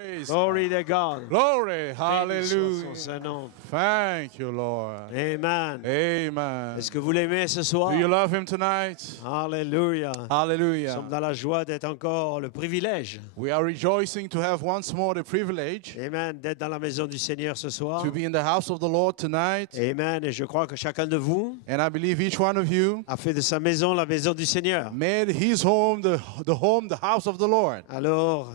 Praise Glory God. to God. Glory. Béni soit son Hallelujah. Saint-Nom. Thank you, Lord. Amen. Amen. Est-ce que vous l'aimez ce soir? Do you love him tonight? Alléluia. Nous Hallelujah. sommes dans la joie d'être encore le privilège. We are rejoicing to have once more the privilege Amen. D'être dans la maison du Seigneur ce soir. to be in the house of the Lord tonight. Amen. Et je crois que chacun de vous And I believe each one of you a fait de sa maison la maison du Seigneur. made his home the house of the Lord. Alors,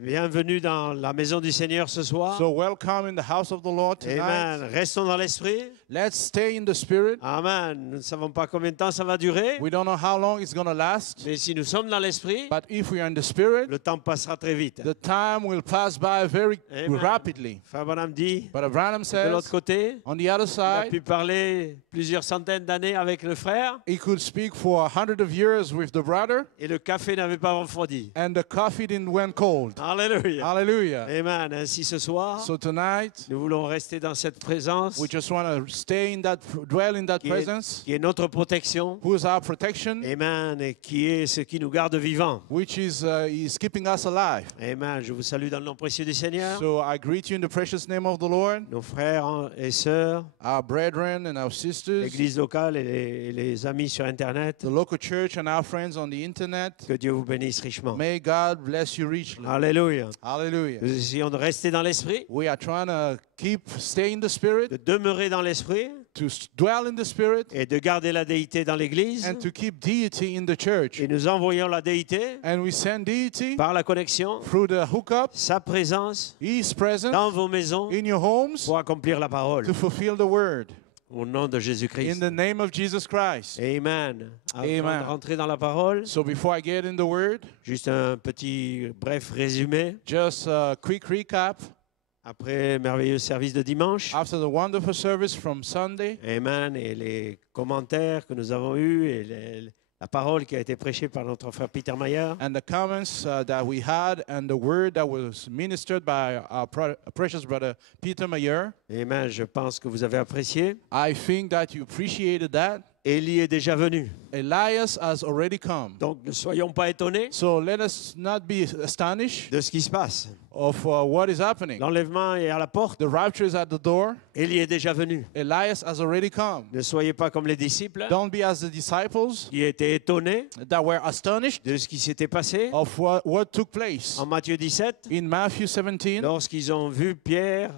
bienvenue dans la maison du Seigneur ce soir. So welcome in the house of the Lord tonight. Amen. Restons dans l'esprit. Let's stay in the spirit. Amen. Nous ne savons pas combien de temps ça va durer. We don't know how long it's going to last, Mais si nous sommes dans l'esprit, but if we are in the spirit, le temps passera très vite. the time will pass by very Amen. rapidly. Frère Branham dit, But Branham de l'autre says, côté, on the other il a side, pu parler plusieurs centaines d'années avec le frère he could speak for 100 of years with the brother, et le café n'avait pas refroidi. and the coffee didn't went cold. Alléluia. Hallelujah. Amen. Ainsi ce soir, So tonight, nous voulons rester dans cette présence we just want to dwell in that qui presence, est notre protection. who is our protection, Amen. Et qui est ce qui nous garde vivants. which is keeping us alive. Amen. Je vous salue dans le nom précieux du Seigneur. So I greet you in the precious name of the Lord, Nos frères et sœurs, our brethren and our sisters, l'Église locale et les amis sur Internet. the local church and our friends on the internet. Que Dieu vous bénisse richement. May God bless you richly. Alléluia. Hallelujah. Nous essayons de rester dans l'esprit, We are trying to stay in the spirit, de demeurer dans l'esprit to dwell in the spirit, et de garder la déité dans l'Église. and to keep deity in the church. Et nous envoyons la déité And we send deity par la connexion, through the hookup, sa présence His presence dans vos maisons in your homes pour accomplir la parole. to fulfill the word. Au nom de In Jésus-Christ. the name of Jesus Christ. Amen. Avant Amen. de rentrer dans la parole, So before I get in the word, juste un petit bref résumé. just a quick recap. Après le merveilleux service de dimanche, After the wonderful service from Sunday Amen, et les commentaires que nous avons eus et la parole qui a été prêchée par notre frère Peter Mayer, and the comments that we had and the word that was ministered by our precious brother Peter Mayer, Amen, je pense que vous avez apprécié. I think that you appreciated that. Élie est déjà venu. Elias has already come. Donc ne soyons pas étonnés So let us not be astonished de ce qui se passe. of what is happening. L'enlèvement est à la porte. The rapture is at the door. Élie est déjà venu. Elias has already come. Ne soyez pas comme les disciples Don't be as the disciples qui étaient étonnés that were astonished de ce qui s'était passé of what took place. en Matthieu 17 In Matthew 17, lorsqu'ils ont vu Pierre,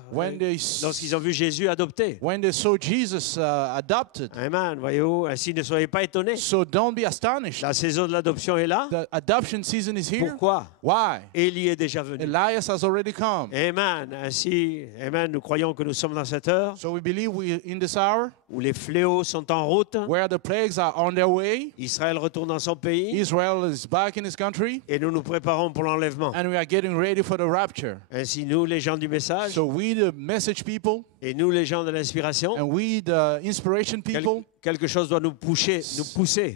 lorsqu'ils ont vu Jésus adopté. when they saw Jesus adopted. Amen. Voyez-vous, ainsi ne soyez pas étonnés. So don't be astonished. La saison de l'adoption est là. The adoption season is here. Pourquoi? Why? Élie est déjà venu. Elias has already come. Amen. Ainsi, amen, nous croyons que nous sommes dans cette heure So we believe we in this hour où les fléaux sont en route. where the plagues are on their way. Israël retourne dans son pays Israel is back in his country, et nous nous préparons pour l'enlèvement. and we are getting ready for the rapture. Ainsi, nous, les gens du message, So we, the message people, et nous, les gens de l'inspiration, and we, the inspiration people, quelque chose doit nous pousser.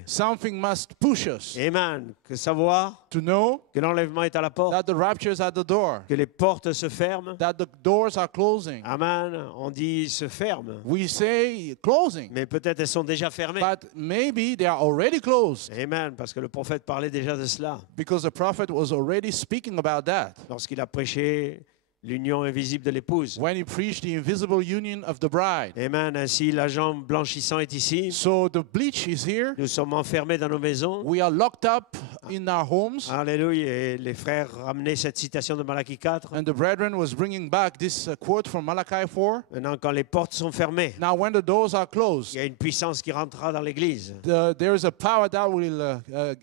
something must push us Amen. Que savoir to know que l'enlèvement est à la porte, that the rapture is at the door, que les portes se ferment. that the doors are closing. Amen. On dit se ferment, We say closing, mais peut-être elles sont déjà fermées. but maybe they are already closed Amen. Parce que le prophète parlait déjà de cela because the prophet was already speaking about that lorsqu'il a prêché l'union invisible de l'épouse. when he preached the invisible union of the bride. Amen. Ainsi, l'agent blanchissant est ici. So the bleach is here. Nous sommes enfermés dans nos maisons. We are locked up in our homes. Alléluia. Et les frères ramenaient cette citation de Malachie 4. And the brethren was bringing back this quote from Malachi 4. Maintenant, quand les portes sont fermées, Now when the doors are il closed, y a une puissance qui rentrera dans l'Église. there is a power that will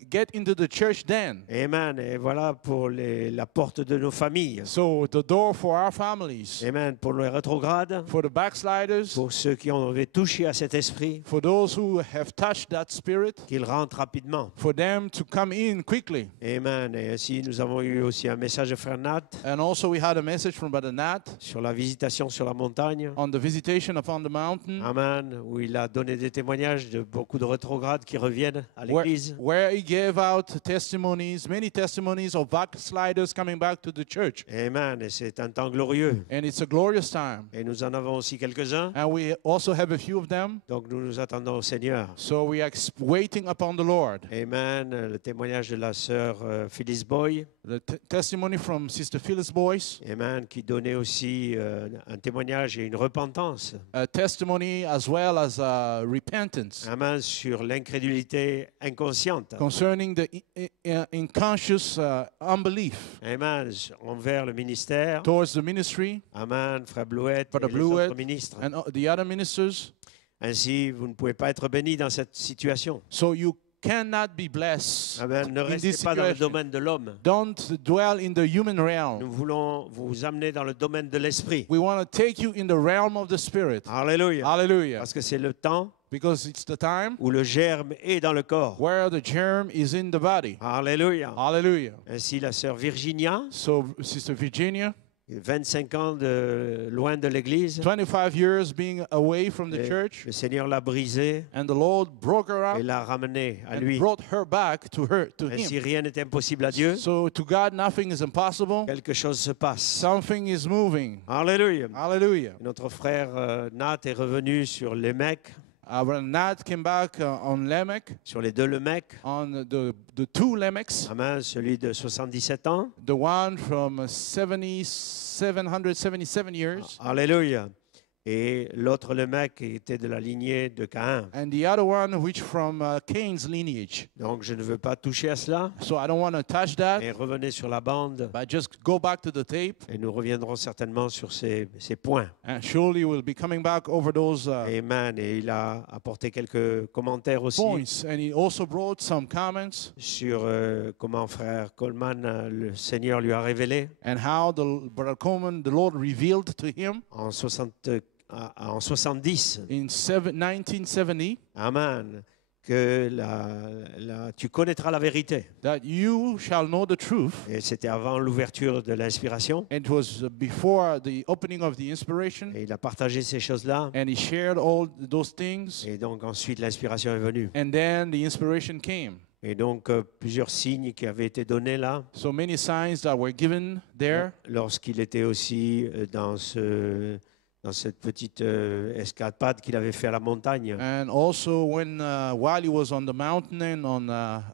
get into the church then. Amen. Et voilà pour la porte de nos familles. So the door for our families, Amen. Pour les rétrogrades, for the backsliders, pour ceux qui ont touché à cet esprit, for those who have touched that spirit, qu'ils rentrent rapidement. for them to come in quickly. Amen. Et ainsi, nous avons eu aussi un message de frère Nat And also we had a message from Brother Nat sur la visitation sur la montagne. on the visitation upon the mountain, Amen. Où il a donné des témoignages de beaucoup de rétrogrades qui reviennent à l'Église. where he gave out testimonies, many testimonies of backsliders coming back to the church. Amen. Et c'est un temps glorieux. And it's a glorious time. Et nous en avons aussi quelques-uns. And we also have a few of them. Donc nous nous attendons au Seigneur. So we are waiting upon the Lord. Amen. Le témoignage témoignage de la sœur Phyllis Boy, The testimony from Sister Phyllis Boyce, amen, qui donnait aussi un témoignage et une repentance, a testimony as well as repentance amen, sur l'incrédulité inconsciente, concerning the unconscious unbelief amen, envers le ministère, towards the ministry amen, frère Blouette et Brother les autres Blouette ministres. and the other ministers. Ainsi, vous ne pouvez pas être béni dans cette situation. So you cannot be blessed Amen. Ne in restez this pas dans le situation. domaine de l'homme. Don't dwell in the human realm. Nous voulons vous amener dans le domaine de l'esprit. We want to take you in the realm of the Spirit. Alléluia. Hallelujah. Parce que c'est le temps Because it's the time où le germe est dans le corps. where the germ is in the body. Alléluia. Hallelujah. Ainsi, la sœur Virginia, So, Sister Virginia, 25 ans loin de l'église, 25 years being away from the Et church, le Seigneur l'a brisée and the Lord broke her et up l'a ramenée à and lui. brought her back to Ainsi, Him. rien n'est impossible à Dieu. So, to God, nothing is impossible. Quelque chose se passe. Something is moving. Alléluia. Hallelujah. Notre frère Nat est revenu sur les mecs, Our Nat came back on Lamech, sur les deux Lemec. on the two Lamechs, Amen. Celui de 77 ans. the one from 777 years, Alléluia. Et l'autre Lemec qui était de la lignée de Caïn. and the other one which from Cain's lineage. Donc je ne veux pas toucher à cela, So I don't want to touch that, mais revenez sur la bande but just go back to the tape, et nous reviendrons certainement sur ces points. and surely we'll be coming back over those Amen. Et il a apporté quelques commentaires aussi points. And he also brought some comments sur comment frère Coleman, le Seigneur lui a révélé and how Brother Coleman, the Lord revealed to him en 70. in 1970 Amen. Que tu connaîtras la vérité. that you shall know the truth. Et c'était avant l'ouverture de l'inspiration. And it was before the opening of the inspiration, Et il a partagé ces choses-là. and he shared all those things, Et donc ensuite l'inspiration est venue. and then the inspiration came. Et donc plusieurs signes qui avaient été donnés là, So many signs that were given there lorsqu'il était aussi dans cette petite escapade qu'il avait fait à la montagne. and also when while he was on the mountain and on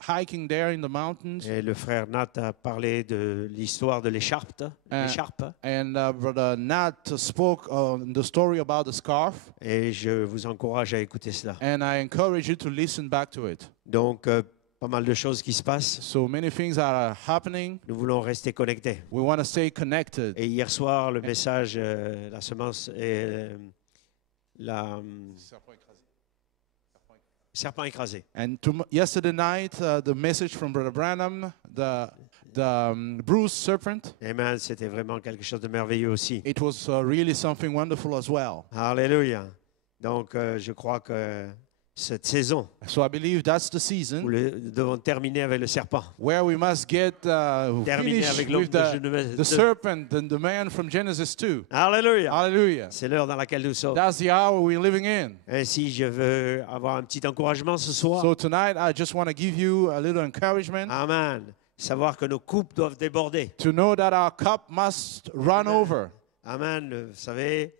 hiking there in the mountains, Et le frère Nat a parlé de l'histoire de l'écharpe. and Brother Nat spoke on the story about the scarf, Et je vous encourage à écouter cela. and I encourage you to listen back to it. Donc pas mal de choses qui se passent. So many things are happening. Nous voulons rester connectés. We want to stay connected. Et hier soir, le message, la semence et serpent écrasé. And yesterday night, the message from Brother Branham, the bruised serpent, Amen. C'était vraiment quelque chose de merveilleux aussi. it was really something wonderful as well. Alléluia. Donc, je crois que cette saison So I believe that's the où season nous devons terminer avec le serpent, where we must get terminer finished avec l'homme with de the Genèse. serpent and the man from Genesis 2. Alléluia. Hallelujah. C'est l'heure dans laquelle nous sommes. That's the hour we're living in. Ainsi, je veux avoir un petit encouragement ce soir. So tonight, I just want to give you a little encouragement Amen. Savoir que nos coupes doivent déborder. to know that our cup must run over. Amen. Vous savez,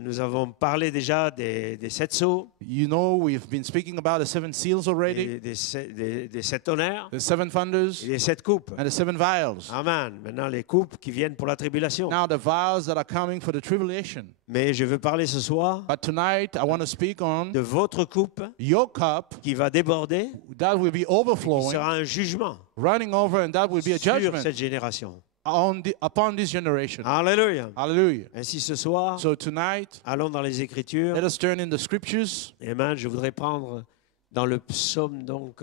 nous avons parlé déjà des 7 sceaux, You know, we've been speaking about the 7 seals already, des 7 tonnerres the 7 et thunders, des 7 coupes. and the 7 vials. Amen. Maintenant, les coupes qui viennent pour la tribulation. Now the vials that are coming for the tribulation. Mais je veux parler ce soir But tonight I want to speak on de votre coupe your cup qui va déborder, that will be qui overflowing, sera un jugement running over, and that will be a sur judgment cette génération. upon this generation. Alléluia. Hallelujah. Ainsi, ce soir, So tonight, allons dans les Écritures. let us turn in the scriptures. Amen. Je voudrais prendre dans le psaume donc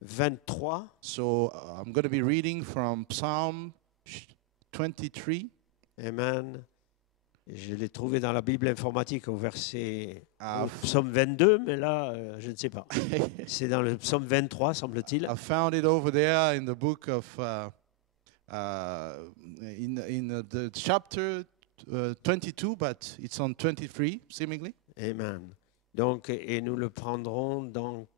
23. So I'm going to be reading from Psalm 23. Amen. Je l'ai trouvé dans la Bible informatique au verset Ah, au psaume 22, mais là, je ne sais pas. C'est dans le psaume 23, semble-t-il. I found it over there in the book of in the chapter 22, but it's on 23 seemingly. Amen. Donc, et nous le prendrons donc.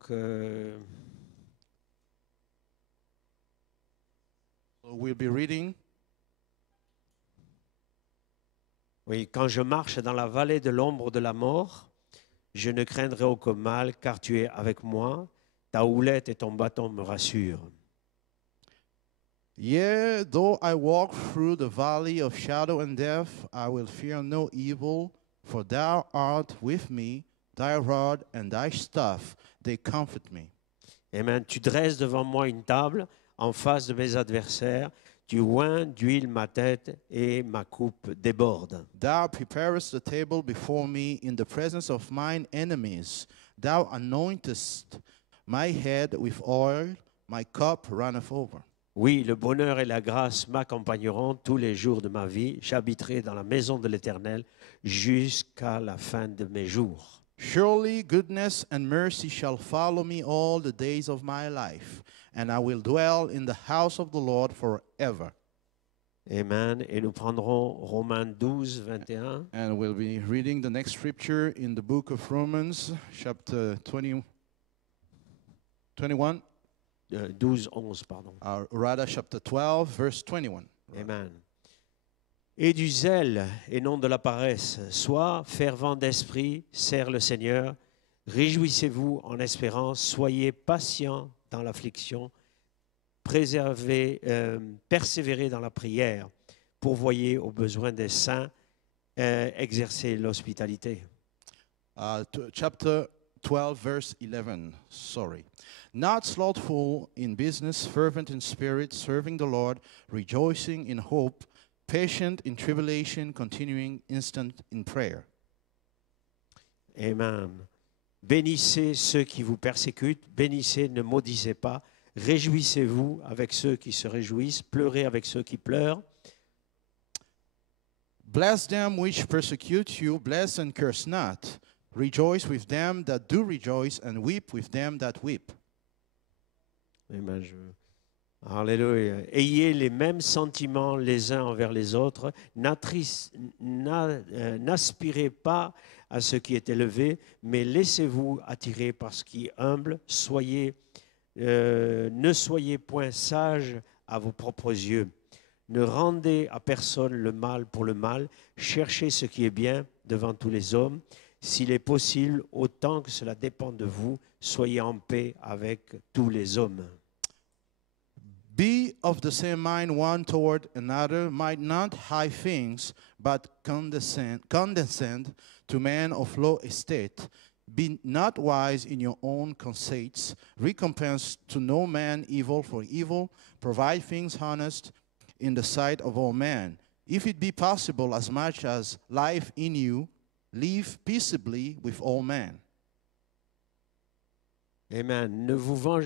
So we'll be reading. Oui, quand je marche dans la vallée de l'ombre de la mort, je ne craindrai aucun mal, car tu es avec moi. Ta houlette et ton bâton me rassurent. Yea, though I walk through the valley of shadow and death, I will fear no evil, for thou art with me, thy rod and thy staff, they comfort me. Amen. Tu dresses devant moi une table en face de mes adversaires. Tu oins d'huile ma tête et ma coupe déborde. Thou preparest the table before me in the presence of mine enemies. Thou anointest my head with oil, my cup runneth over. Oui, le bonheur et la grâce m'accompagneront tous les jours de ma vie. J'habiterai dans la maison de l'Éternel jusqu'à la fin de mes jours. Surely goodness and mercy shall follow me all the days of my life, and I will dwell in the house of the Lord forever. Amen. Et nous prendrons Romains 12, 21. And we'll be reading the next scripture in the book of Romans, chapter 21, 12, 11, pardon. or rather chapter 12, verse 21. Amen. Et du zèle et non de la paresse, sois fervent d'esprit, sers le Seigneur, réjouissez-vous en espérance, soyez patients dans l'affliction, persévérez dans la prière, pourvoyez aux besoins des saints, exercez l'hospitalité. Chapter 12, verse 11. Sorry. Not slothful in business, fervent in spirit, serving the Lord, rejoicing in hope, patient in tribulation, continuing instant in prayer. Amen. Bénissez ceux qui vous persécutent, bénissez, ne maudissez pas, réjouissez-vous avec ceux qui se réjouissent, pleurez avec ceux qui pleurent. Bless them which persecute you, bless and curse not. Rejoice with them that do rejoice, and weep with them that weep. Amen. Alléluia. Ayez les mêmes sentiments les uns envers les autres. N'aspirez pas à ce qui est élevé, mais laissez-vous attirer par ce qui est humble. Ne soyez point sages à vos propres yeux. Ne rendez à personne le mal pour le mal. Cherchez ce qui est bien devant tous les hommes. S'il est possible, autant que cela dépend de vous, soyez en paix avec tous les hommes. Be of the same mind one toward another, might not high things, but condescend to men of low estate. Be not wise in your own conceits. Recompense to no man evil for evil. Provide things honest in the sight of all men. If it be possible, as much as life in you, live peaceably with all men. Amen.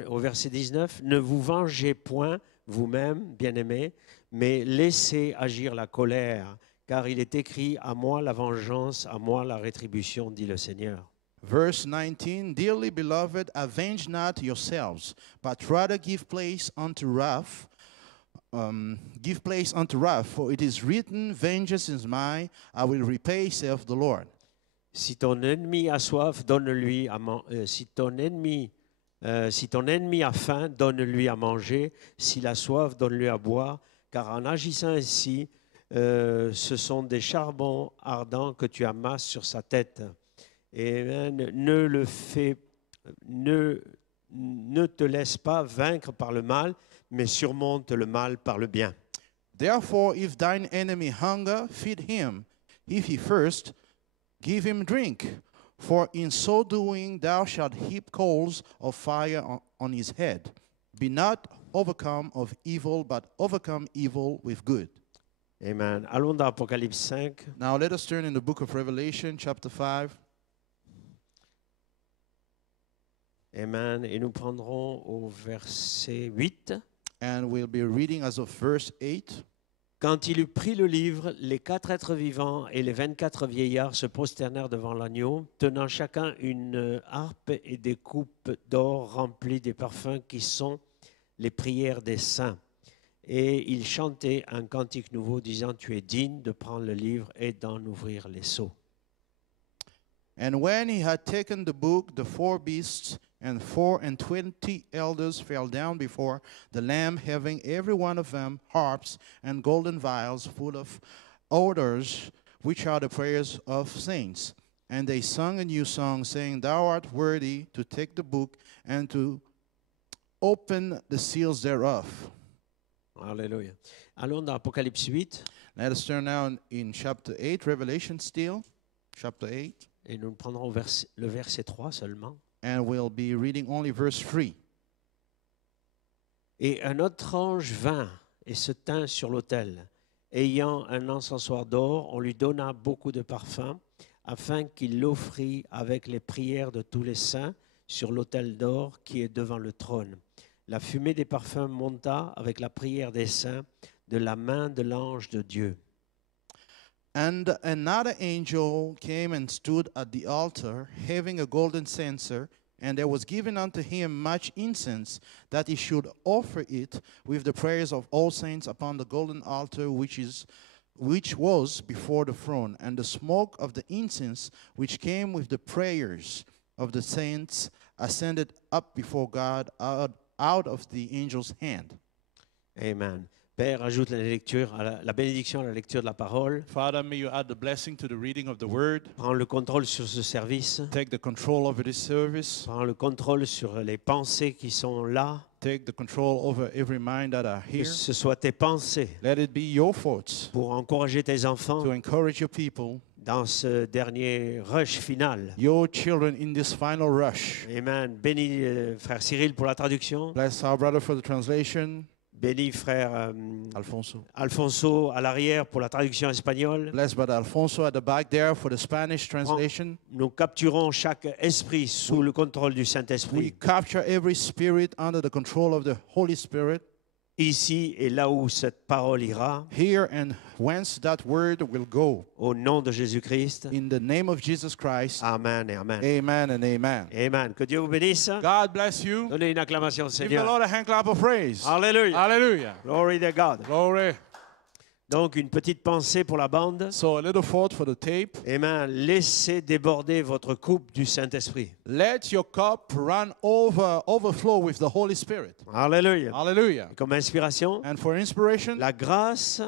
Au verset 19, ne vous vengez point vous-même, bien-aimés, mais laissez agir la colère, car il est écrit, à moi la vengeance, à moi la rétribution, dit le Seigneur. Verse 19, Dearly beloved, avenge not yourselves, but rather give place unto wrath. For it is written, Vengeance is mine, I will repay, saith the Lord. Si ton ennemi a soif, donne-lui à si ton ennemi a faim, donne-lui à manger. S'il a soif, donne-lui à boire. Car en agissant ainsi, ce sont des charbons ardents que tu amasses sur sa tête. Et ne te laisse pas vaincre par le mal, mais surmonte le mal par le bien. Therefore, if thine enemy hunger, feed him. If he thirst, give him drink. For in so doing thou shalt heap coals of fire on his head. Be not overcome of evil, but overcome evil with good. Amen. Allons dans Apocalypse 5. Now let us turn in the book of Revelation, chapter 5. Amen. Et nous prendrons au verset 8. And we'll be reading as of verse 8. Quand il eut pris le livre, les 4 êtres vivants et les 24 vieillards se prosternèrent devant l'agneau, tenant chacun une harpe et des coupes d'or remplies des parfums qui sont les prières des saints. Et ils chantaient un cantique nouveau disant, tu es digne de prendre le livre et d'en ouvrir les sceaux. And when he had taken the book, the 4 beasts and 24 elders fell down before the Lamb, having every one of them harps and golden vials full of odors, which are the prayers of saints. And they sung a new song, saying, Thou art worthy to take the book and to open the seals thereof. Alléluia. Allons dans Apocalypse 8 Let us turn now in chapter 8, Revelation still, chapter 8, et nous prendrons le verset 3 seulement. and we'll be reading only verse 3. Et un autre ange vint et se tint sur l'autel. Ayant un encensoir d'or, on lui donna beaucoup de parfums, afin qu'il l'offrit avec les prières de tous les saints sur l'autel d'or qui est devant le trône. La fumée des parfums monta avec la prière des saints de la main de l'ange de Dieu. And another angel came and stood at the altar, having a golden censer, and there was given unto him much incense, that he should offer it with the prayers of all saints upon the golden altar which was before the throne. And the smoke of the incense, which came with the prayers of the saints, ascended up before God out of the angel's hand. Amen. Père, ajoute la bénédiction à la lecture de la parole. Father, may you add the blessing to the reading of the word. Prends le contrôle sur ce service. Take the control over this service. Prends le contrôle sur les pensées qui sont là. Take the control over every mind that are Que here. ce soit tes pensées Let it be your thoughts pour encourager tes enfants to encourage your people, dans ce dernier rush final. your children in this final rush. Amen. Bénis frère Cyril pour la traduction. Bless our brother for the translation, Bénis frère Alfonso. Alfonso à l'arrière pour la traduction espagnole. Bless brother Alfonso at the back there for the Spanish translation. Nous capturons chaque esprit sous le contrôle du We Saint-Esprit, capture every spirit under the control of the Holy Spirit, ici et là où cette parole ira, here and whence that word will go. au nom de Jésus-Christ. In the name of Jesus Christ, Amen et amen. amen and amen. Amen. Que Dieu vous bénisse. God bless you. Donnez une acclamation au Give the Seigneur. Lord a hand clap of praise. Alléluia. Hallelujah. Glory to God. Glory. Donc, une petite pensée pour la bande. So a little thought for the tape. Amen. Laissez déborder votre coupe du Saint-Esprit. Let your cup run overflow with the Holy Spirit. Alléluia. Hallelujah. Comme inspiration, And for inspiration, la grâce,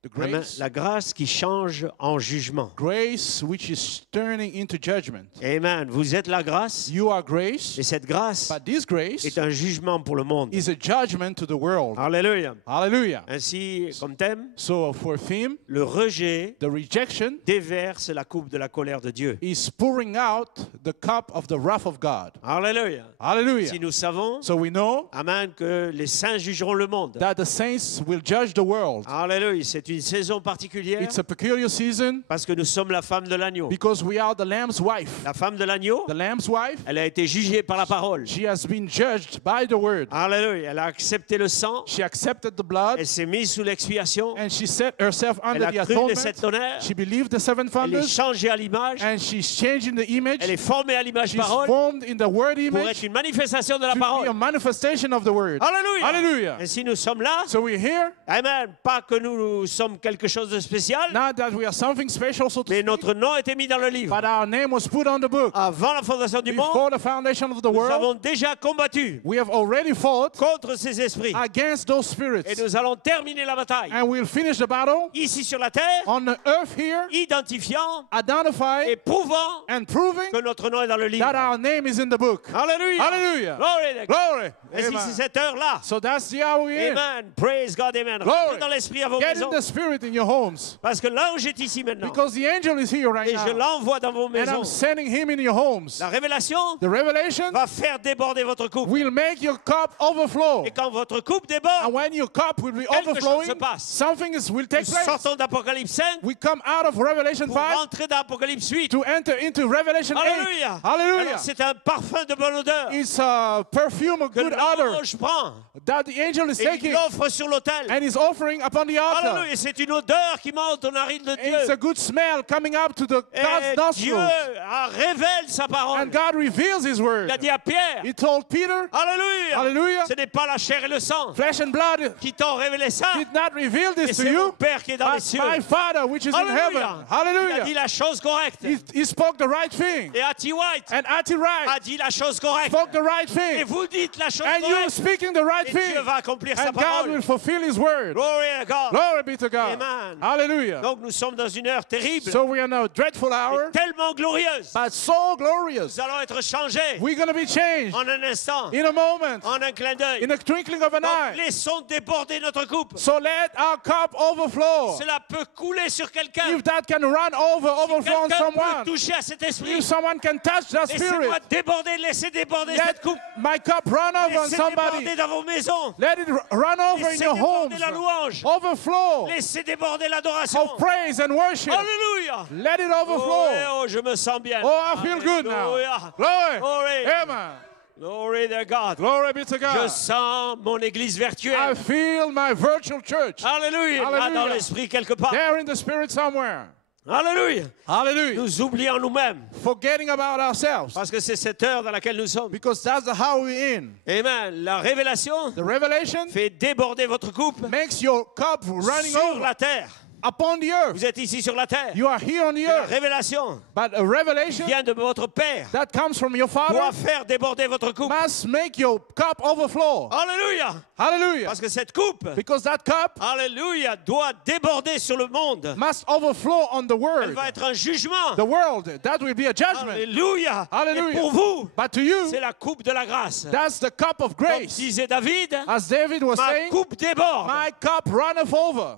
the amen, grace, la grâce qui change en jugement. grace which is turning into judgment. Amen. Vous êtes la grâce, You are grace, et cette grâce but this grace est un jugement pour le monde. is a judgment to the world. Alléluia. Hallelujah. Ainsi, comme thème, So for theme, le rejet the rejection déverse la coupe de la colère de Dieu. is pouring out the cup of the wrath of God. Alléluia. Hallelujah. Si nous savons, So we know amen, que les saints jugeront le monde. that the saints will judge the world. Alléluia. C'est une saison particulière It's a peculiar season parce que nous sommes la femme de l'agneau. because we are the Lamb's wife. La femme de l'agneau, The Lamb's wife, elle a été jugée par la parole. she has been judged by the word. Alléluia. Elle a accepté le sang. She accepted the blood Elle s'est mise sous l'expiation. and she set herself Elle under a the cru les atonement. sept tonnerres. She believed the seven Elle est thunders changée à l'image. and she's changed in the image. Elle est formée à l'image She's parole formed in the word pour image être une manifestation de la to be a parole. manifestation of the word. Alléluia. Hallelujah. Et si nous sommes là, So we're here, amen, pas que nous sommes quelque chose de spécial, not that we are something special, so to mais speak, notre nom a été mis dans le livre. but our name was put on the book. Avant la fondation du monde, Before the foundation of the nous world, avons déjà combattu we have already fought contre ces esprits. against those spirits. Et nous allons terminer la bataille And we'll finish the battle ici sur la terre, on the earth here, identifiant et identifying prouvant and proving que notre nom est dans le livre. that our name is in the book. Alléluia. Hallelujah. Glory to God. Glory. Et si c'est Amen. cette heure-là, So that's the hour we're in. amen, praise God, amen. Glory. Rentrez dans l'esprit à vos Get in maisons, the spirit in your homes parce que l'ange est ici maintenant. because the angel is here right Et je now. l'envoie dans vos And I'm maisons. sending him in your homes. La révélation The revelation va faire déborder votre coupe. will make your cup overflow. Et quand votre coupe déborde, And when your cup will be Quelque chose overflowing, se passe. something will take nous place. sortons d'Apocalypse 5 We come out of Revelation pour 5 rentrer dans Apocalypse 8. to enter into Revelation 8. Alléluia. Hallelujah. Alors, c'est un parfum de bonne odeur It's a perfume of que good odor l'ange prend that the angel is et taking il l'offre sur l'autel. and is offering upon the altar. Alléluia. C'est une odeur qui monte aux narines de It's Dieu. a good smell coming up to the God's Et Dieu nostrils. révèle sa parole. And God reveals His word. Il a dit à Pierre, He told Peter, Alléluia. Hallelujah, Ce n'est pas la chair et le sang flesh and blood qui t'ont révélé ça, did not reveal mais this to c'est mon you, Père qui est dans les but cieux. my Father which is in heaven. Il a dit Hallelujah. la chose correcte. He spoke the right thing. Et Hattie White And Atty Wright a dit la chose correcte. spoke the right Et thing. vous dites la chose And you're correcte. speaking the right Et thing. Dieu va accomplir sa And God parole. will fulfill His word. Glory to God. Glory be to to God. Amen. Hallelujah. Donc nous sommes dans une heure terrible, So we are now a dreadful hour, tellement glorieuse. but so glorious. Nous allons être changés We're going to be changed en un instant, in a moment, en un clin d'œil. in a twinkling of an Donc eye. laissons déborder notre coupe. So let our cup overflow. Cela peut couler sur quelqu'un. If that can run over, overflow on Quelqu'un someone. peut toucher à cet esprit. If someone can touch that spirit, Laissez-moi déborder, laissez déborder let cette coupe. my cup run over on Laissez somebody. déborder dans vos maisons. Let it run over in Laissez your homes. déborder la louange. Overflow Laissez déborder l'adoration. of praise and worship. Alléluia. Let it Oh, overflow. je me sens bien. Oh, I feel good now. Alléluia. Glory. Glory. Amen. Glory to God. Glory be to Je God. sens mon église I virtuelle. feel my virtual church. Alléluia. Là Hallelujah. dans l'esprit quelque part. There in the spirit somewhere. Alléluia. Hallelujah. Nous oublions nous-mêmes. Forgetting about ourselves. Parce que c'est cette heure dans laquelle nous sommes. Because that's the how we're in. Amen. La révélation The revelation fait déborder votre coupe makes your cup running sur over la terre. upon the earth. Vous êtes ici sur la terre. You are here on the La earth. révélation But a revelation vient de votre Père. that comes from your Doit Father faire déborder votre coupe. must make your cup overflow. Alléluia. Hallelujah. Parce que cette coupe, Because that cup alléluia, doit déborder sur le monde. must overflow on the Elle world. va être un jugement. The world, that will be a judgment. Alléluia. Hallelujah. Et pour vous, But to you, c'est la coupe de la grâce. that's the cup of Comme grace. disait David, As David was ma saying, coupe déborde. my cup runneth over.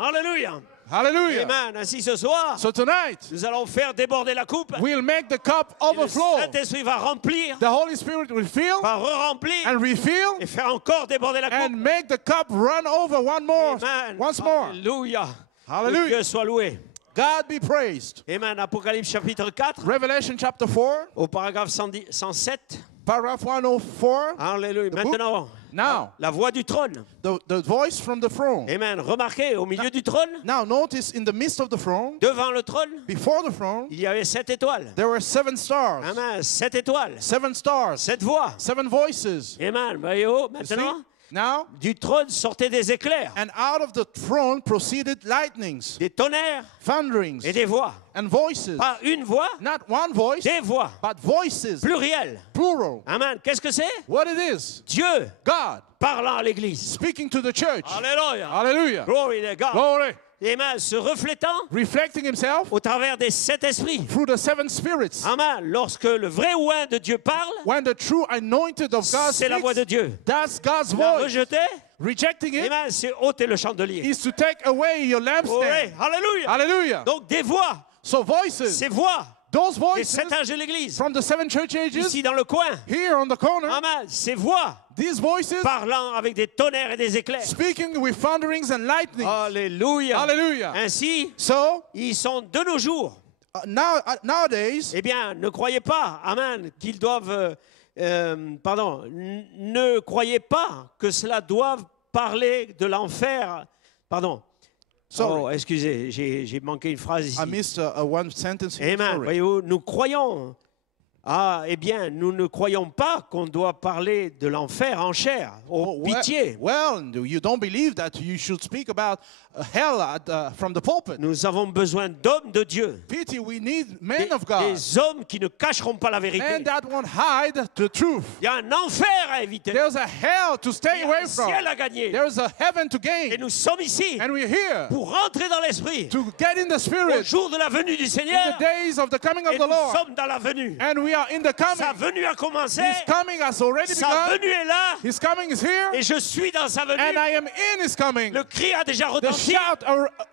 Alléluia. Hallelujah. Amen. Ainsi ce soir, So tonight, nous allons faire déborder la coupe. we'll make the cup Et le overflow. Saint-Esprit va remplir, The Holy Spirit will fill va re-remplir and refill et faire encore déborder la coupe. and make the cup run over Amen. once more. Alléluia. Hallelujah. Que Dieu soit loué. God be praised. Amen. Apocalypse chapitre 4, Revelation chapter 4, au paragraphe 107. paragraph 104. Alléluia. book. Maintenant, Now, la voix du trône. the voice from the throne. Amen. Remarquez, au milieu du trône, Now, notice in the midst of the throne, devant le trône, before the throne, il y avait 7 étoiles. there were 7 stars. Amen. 7 étoiles. 7 stars. 7 voix. 7 voices. Amen. Voyez-vous, You see? maintenant, Now, du trône sortaient des éclairs, and out of the throne proceeded lightnings, des tonnerres thunderings, et des voix. and voices. Pas une voix, Not one voice, des voix. but voices, Pluriel. plural. Amen. Qu'est-ce que c'est? What it is? Dieu God parlant à l'église. speaking to the church. Alléluia. Hallelujah. Glory to God. Glory. Amen. Se reflétant Reflecting himself au travers des 7 esprits. through the 7 spirits. Amen. Lorsque le vrai oint de Dieu parle, When the true anointed of God c'est la voix de speaks, Dieu. that's God's La voice. rejeter, Rejecting it amen, c'est ôter le chandelier. is to take away your Oui, lampstand. alléluia. Hallelujah. Donc des voix, So voices, ces voix those des voices 7 anges de l'église, from the 7 church ages, ici dans le coin. here on the corner, Amen. Ces voix these voices parlant avec des tonnerres et des éclairs. speaking with thunderings and lightnings. Alléluia. Hallelujah. Ainsi, So ils sont de nos jours. nowadays, Eh bien, ne croyez pas, amen, qu'ils doivent, ne croyez pas que cela doive parler de l'enfer. Pardon. Sorry. Oh, excusez, j'ai manqué une phrase ici. I missed one sentence here. Amen. Sorry. Voyez-vous, nous croyons. Ah, eh bien, nous ne croyons pas qu'on doit parler de l'enfer en chair. Oh, pitié. Well, you don't believe that you should speak about hell from the pulpit. Nous avons besoin d'hommes de Dieu. Pity, we need men of God. Des hommes qui ne cacheront pas la Men vérité. that won't hide the truth. Il y a un enfer à éviter. There's a hell to Il stay y a away un from. ciel à gagner. There's a heaven to Et gain. nous sommes ici And we're here pour rentrer dans l'esprit to get in the au spirit jour de la venue du in Seigneur. the days of the coming of Et the nous Lord. sommes dans la venue. And we are in the Sa coming. venue a commencé. His coming has already Sa begun. venue est là. His coming is here. Et je suis dans sa venue. And I am in his coming. Le cri a déjà The retenti. shout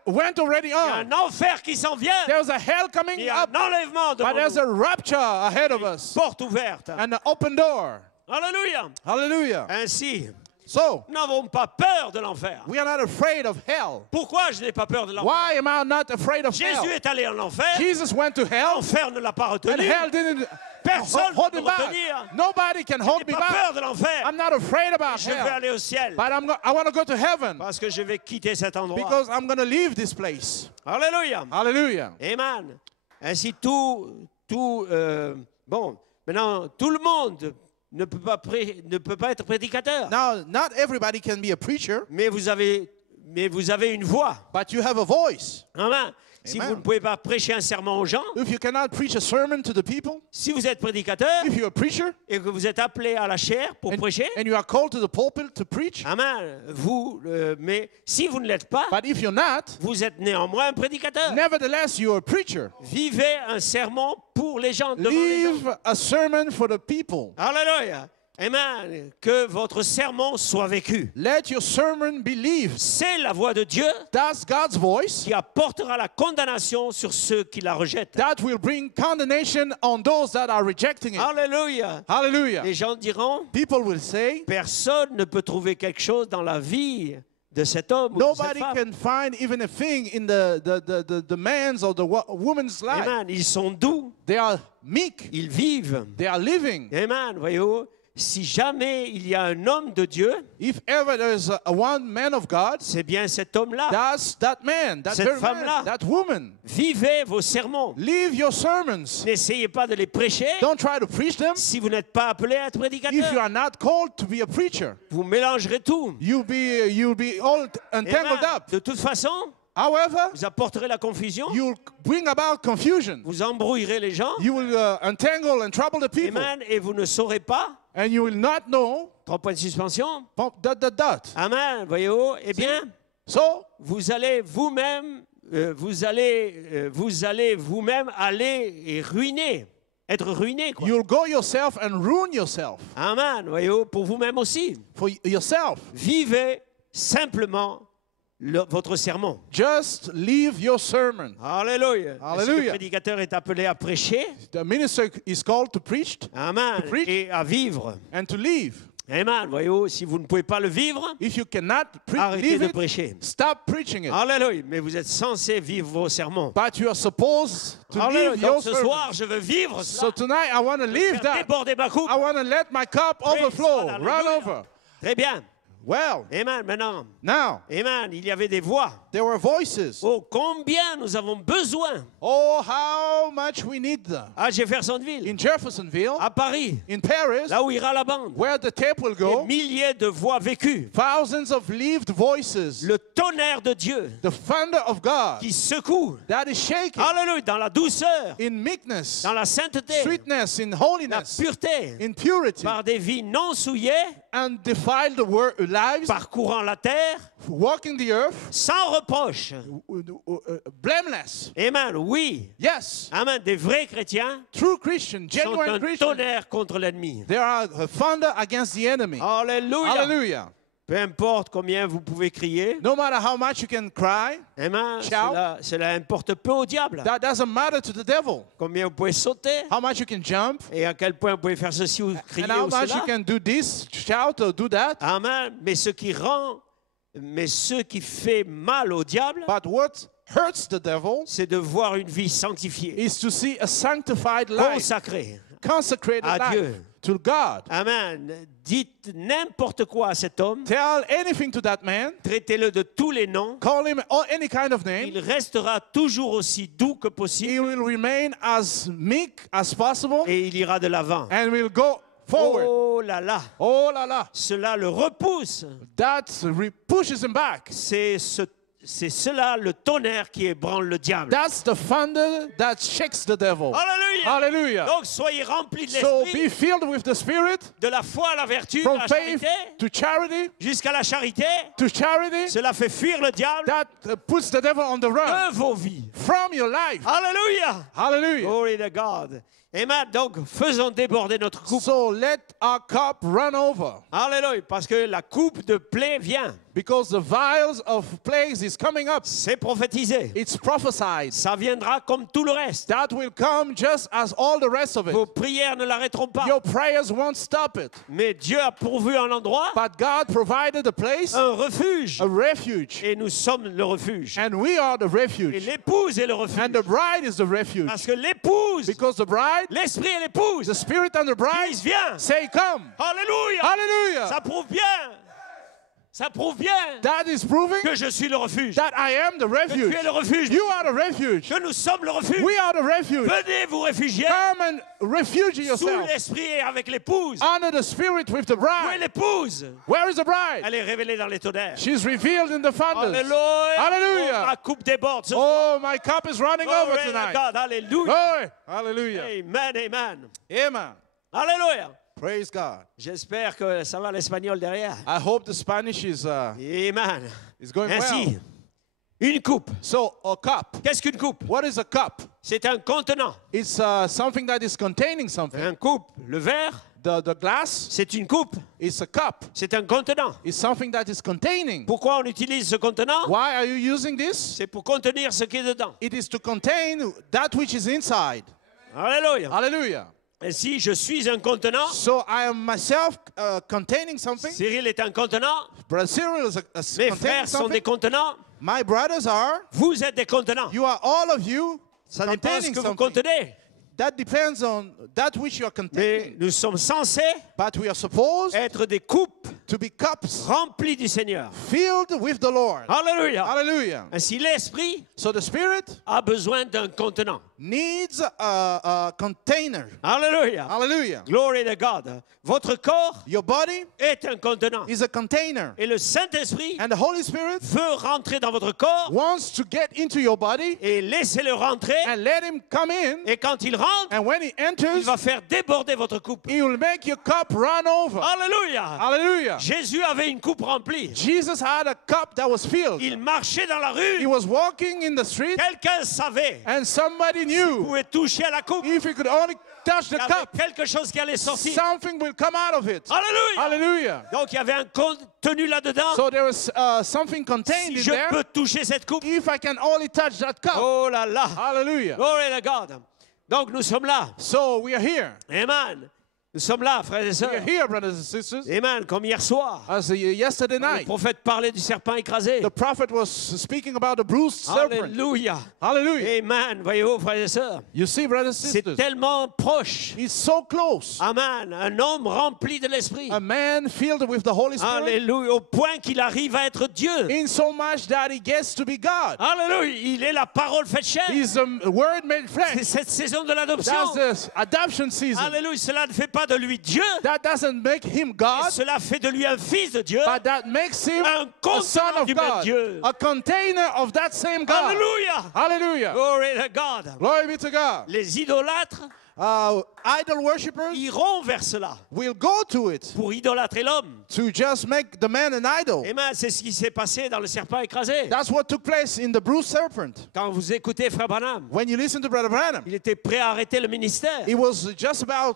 went already Il y a on. un enfer qui s'en vient. There's a hell Il coming y a up. un enlèvement devant But there's nous. a rapture ahead of us. Porte ouverte. And an open door. Alléluia. Hallelujah. Ainsi, So, nous n'avons pas peur de l'enfer. we are not afraid of hell. Pourquoi je n'ai pas peur de l'enfer? Why am I not afraid of Jésus hell? est allé en enfer. Jesus went to hell, L'enfer ne l'a pas and retenu. hell didn't Personne hold ne him peut back. retenir. Nobody can Je n'ai hold me pas back. peur de l'enfer. I'm not afraid about Je vais hell. aller au ciel. But I want to go to heaven Parce que je vais quitter cet endroit. because I'm going to leave this place. Alléluia. Hallelujah. Amen. Ainsi, bon, maintenant, tout le monde ne peut pas être prédicateur. Now, not everybody can be a preacher, Mais vous avez Mais vous avez une voix. but you have a voice. Amen. Si Amen. vous ne pouvez pas prêcher un sermon aux gens, If you cannot preach a sermon to the people, si vous êtes prédicateur if you're a preacher et que vous êtes appelé à la chair pour prêcher, and you are called to the pulpit to preach, amen. Mais si vous ne l'êtes pas, but if you're not, vous êtes néanmoins un prédicateur. nevertheless you're a preacher. Vivez un sermon pour les gens, devant les gens. Leave a sermon for the people. Alléluia. Amen. Que votre sermon soit vécu. Let your sermon be believed. C'est la voix de Dieu That's God's voice qui apportera la condamnation sur ceux qui la rejettent. that will bring condemnation on those that are rejecting it. Alléluia. Hallelujah. Les gens diront, People will say, personne ne peut trouver quelque chose dans la vie de cet homme ou de cette nobody femme. can find even a thing in the man's or the woman's life. Amen. Ils sont doux, They are meek. ils vivent. They are living. Amen. Voyez-vous, si jamais il y a un homme de Dieu, If ever there is a one man of God, c'est bien cet homme-là. that's that man, that Cette very femme-là. man, that woman. Vivez vos sermons. Leave your sermons. N'essayez pas de les prêcher Don't try to preach them si vous n'êtes pas appelé à être if you prédicateur. are not called to be a preacher. Vous mélangerez tout. You'll be all entangled Amen. up. De toute façon, However, vous apporterez la confusion. you'll bring about confusion. Vous embrouillerez les gens. You will entangle and trouble the people. Amen. Et vous ne saurez pas. And you will not know. 3 points de suspension. Dot. Amen. Voyez-vous. Eh bien, So, vous allez vous-même, aller et ruiner, être ruiné. Quoi. you'll go yourself and ruin yourself. Amen. Voyez-vous, pour vous-même aussi. For yourself. Vivez simplement votre sermon. Just leave your sermon. Alléluia. Est-ce que le Hallelujah. prédicateur est appelé à prêcher. The minister is called to preach Amen. To preach. Et à vivre. and to leave. Amen. Voyez-vous, si vous ne pouvez pas le vivre, If you cannot arrêtez leave de it, prêcher. stop preaching it. Alléluia. Mais vous êtes censé vivre vos sermons. But you are supposed to Alléluia. leave your Donc ce sermon. soir, je veux vivre So cela. tonight I want to leave Faire that. déborder ma coupe. I want to let my cup overflow, God, run hallelujah. over. Très bien. Well, Amen. Maintenant. now, Amen. Il y avait des voix. there were voices. Oh, combien nous avons besoin Oh, how much we need them. à Jeffersonville, In Jeffersonville, à Paris, in Paris, là où ira la bande. where the tape will Des go, milliers de voix vécues. thousands of lived voices. Le tonnerre de Dieu The thunder of God qui secoue. that is shaking Alléluia. Dans la douceur, in meekness, dans la sainteté, sweetness, in la holiness, pureté, in purity, par des vies non souillées, and defile the lives, parcourant la terre, walking the earth, sans reproche. blameless. Amen. Oui. Yes, Amen. Des vrais chrétiens true Christian, sont genuine un Christian. tonnerre contre l'ennemi. There are a thunder against the enemy. Alléluia. Hallelujah. Peu importe combien vous pouvez crier. No matter how much you can cry, Amen. Shout. Cela importe peu au diable. that doesn't matter to the devil. Combien vous pouvez sauter How much you can jump, et à quel point vous pouvez faire ceci ou crier and how ou much you cela. can do this, shout or do that. Amen. Mais ce qui fait mal au diable, But what hurts the devil c'est de voir une vie sanctifiée, is to see a sanctified life, consacrée consecrated à life Dieu. to God. Amen. Dites n'importe quoi à cet homme, Tell anything to that man, traitez-le de tous les noms. call him any kind of name. Il restera toujours aussi doux que He possible will remain as meek as possible et il ira de l'avant. and will go forward. Oh là là, Oh la la. cela le repousse. That pushes him back. C'est cela le tonnerre qui ébranle le diable. That's the thunder that shakes the devil. Alléluia. Hallelujah. Donc soyez remplis de So l'esprit, be filled with the Spirit, de la foi à la vertu, de from la faith charité, to charity, jusqu'à la charité. to charity. Cela fait fuir le diable That puts the devil on the run de vos vies. from your life. Alléluia. Hallelujah. Glory to God. Amen. Donc faisons déborder notre coupe. So let our cup run over, Alléluia. Parce que la coupe de plaie vient. because the vials of plagues is coming up. C'est prophétisé. It's prophesied. Ça viendra comme tout le reste. That will come just as all the rest of it. Vos prières ne l'arrêteront pas. Your prayers won't stop it. Mais Dieu a pourvu un endroit, But God provided a place, un refuge. a refuge. Et nous sommes le refuge. And we are the Et refuge. l'épouse est le refuge. And the bride is the refuge. Parce que l'épouse, Because the bride, l'esprit et l'épouse, the Spirit and the bride disent viens. say, come. Alléluia. Hallelujah. Ça prouve bien. Ça prouve bien That is proving que je suis le refuge. that I am the Que tu refuge. es le refuge. You are the refuge. Que nous sommes le refuge. We are the refuge. Venez vous réfugier Come and refuge sous yourself l'esprit et avec l'épouse. under the Spirit with the Où est bride. l'épouse? Where is the bride? Elle est révélée dans les tonnerres. She's revealed in the thunders. Alléluia. Hallelujah. Oh, ma coupe déborde. Ce soir. Oh, my cup is running Glory over to tonight. God. Alléluia. Glory. Hallelujah. Amen, amen. Amen. Alléluia. Praise God. J'espère que ça va l'espagnol derrière. I hope the Spanish is Amen. going Ainsi, well. une coupe. So, a cup. Qu'est-ce qu'une coupe? What is a cup? C'est un contenant. It's something that is containing something. Un coupe. Le verre, The glass c'est une coupe. is a cup. C'est un contenant. It's something that is containing. Pourquoi on utilise ce contenant? Why are you using this? C'est pour contenir ce qui est dedans. It is to contain that which is inside. Alléluia. Hallelujah. Ainsi, je suis un contenant. So I am myself containing something. Cyril est un contenant. Brother Cyril is Mes containing frères sont des something. contenants. My brothers are. Vous êtes des contenants. You are all of you Ça dépend de ce containing que vous something. contenez. That depends on that which you are Mais containing. nous sommes censés But we are supposed être des coupes to be cups remplies du Seigneur. filled with the Lord. Alléluia. Hallelujah. Ainsi, l'Esprit So the Spirit a besoin d'un contenant. needs a container. Alléluia. Hallelujah. Glory to God. Votre corps Your body est un contenant. is a container. Et le Saint-Esprit And the Holy Spirit veut rentrer dans votre corps wants to get into your body et laissez-le rentrer. and let him come in. Et quand il rentre, And when he il enters, va faire déborder votre coupe. he will make your cup run over. Alléluia. Hallelujah. Jésus avait une coupe remplie. Jesus had a cup that was filled. Il marchait dans la He rue. was walking in the street Quelqu'un savait. and somebody knew Pouvait toucher à la coupe. if he could only touch the Il y avait cup, quelque chose qui allait sortir. something will come out of it. Alléluia. Hallelujah. Donc il y avait un contenu là-dedans. So there was something contained Si in je there. peux toucher cette coupe. If I can only touch that cup. Oh là là. Hallelujah. Glory to God. Donc nous sommes là. So we are here. Amen. Nous sommes là, frères et We sœurs. are here, brothers and sisters. Amen. Comme hier soir. As yesterday Le night, prophète parlait du serpent écrasé. the prophet was speaking about the bruised serpent. Alléluia. Hallelujah. Amen. Voyez-vous, frères et sœurs. You see, brothers and C'est sisters, tellement proche. he's so close. Amen. Un homme rempli de l'Esprit. A man filled with the Holy Spirit, Alléluia. Au point qu'il arrive à être Dieu. in so much that he gets to be God. Alléluia. Il est la parole faite chair. He's the Word made C'est flesh. cette saison de l'adoption. That's the adoption season. Alléluia. Cela ne fait pas de lui Dieu. That doesn't make him God, Cela fait de lui un fils de Dieu. but that makes him Un a son contenant of du même God, Dieu. a container of that same God. Alléluia. Hallelujah. Glory to God. Glory be to God. Les idolâtres Idol worshippers iront vers cela will go to it pour idolâtrer l'homme. to just make the man an idol. Amen. C'est ce qui s'est passé dans le serpent écrasé. That's what took place in the bruised serpent. Quand vous écoutez Frère Branham, When you listen to Brother Branham, il était prêt à arrêter le ministère he was just about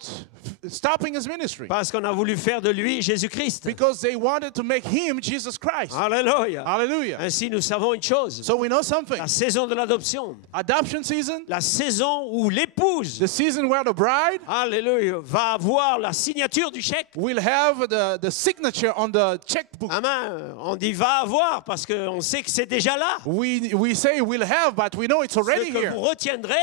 stopping his ministry parce qu'on a voulu faire de lui Jésus-Christ. because they wanted to make him Jesus Christ. Alléluia. Hallelujah. Ainsi, nous savons une chose. So we know something. La saison de l'adoption, Adoption season, la saison où l'épouse, the season where the bride alléluia, va avoir la signature du chèque. will have the signature on the checkbook. Amen. On dit va avoir parce qu'on sait que c'est déjà là. We say we'll have, but we know it's Ce already que here. vous retiendrez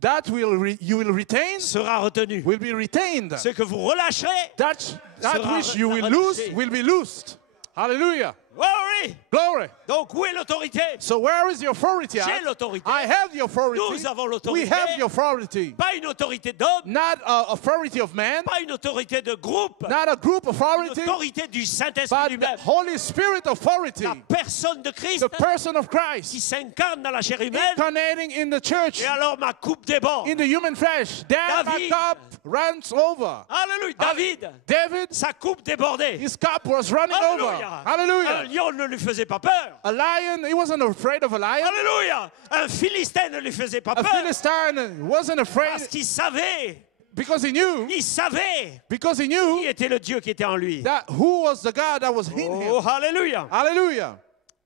That you will retain, sera retenu. will be retained. Ce que vous relâcherez, That sera which you will relâché. lose will be loosed. Hallelujah. glory. Glory. Donc où est l'autorité? So where is the authority J'ai at? l'autorité. I have the authority. Nous avons We l'autorité. have the authority. Pas une autorité d'homme, Not authority of man, pas une autorité de groupe, not a group une authority, autorité du Saint-Esprit but the lui-même. Holy Spirit authority, La personne de Christ the person of qui Christ, s'incarne dans la chair humaine. incarnating in the church, Et alors ma coupe déborde. in the human flesh. Then my David. cup runs over. Alléluia. David, David, sa coupe débordait. his cup was running over. Alléluia. Un Hallelujah. lion ne lui faisait pas peur. A lion, he wasn't afraid of a lion. Alléluia. Un Philistin ne lui faisait pas A peur. Philistine wasn't afraid Parce qu'il savait, because he knew qui était le Dieu qui était en lui. that who was the God that was in him. Oh, alléluia. Hallelujah.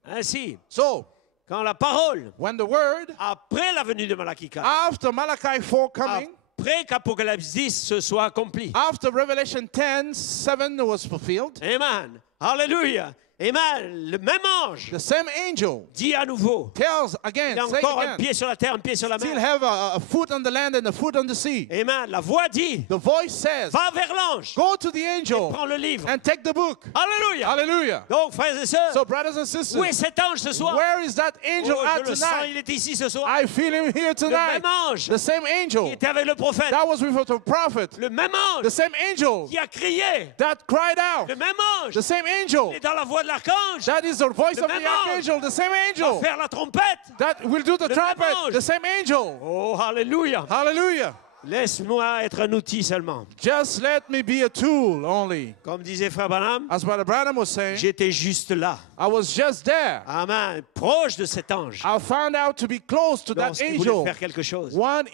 Ainsi, So, quand la parole, when the word, après la venue de Malachi 4, after Malachi 4 coming, après qu'Apocalypse 10 se soit accompli. after Revelation 10:7 was fulfilled, Amen. Alléluia. Amen. Le même ange the same angel dit à nouveau. tells again, Il a say encore un again, pied sur la terre, un pied sur la still mer. have a foot on the land and a foot on the sea. Amen. La voix dit, The voice says, va vers l'ange, go to the angel prends le livre. and take the book. Alléluia. Hallelujah. Donc, frères et sœurs, So, brothers and où est sisters, cet ange ce soir? where is that angel Oh, at je le sens, tonight? il est ici ce soir. I feel him here Le tonight. même ange The same qui angel était avec le prophète. that was with the prophet. Le même The ange same angel qui a crié. that cried out. Le même ange The same angel qui est dans la voix de l'archange. that is the voice Le of the même ange. archangel. The same Va angel faire la trompette. that will do the Le même trumpet. ange. The same angel. Oh, alléluia. Hallelujah. Laisse-moi être un outil seulement. Just let me be a tool only. Comme disait Frère Branham, As Brother Branham was saying, j'étais juste là. I was just there. Amen. Proche de cet ange. I found out to be close to that Lorsqu'il voulait angel faire quelque chose. when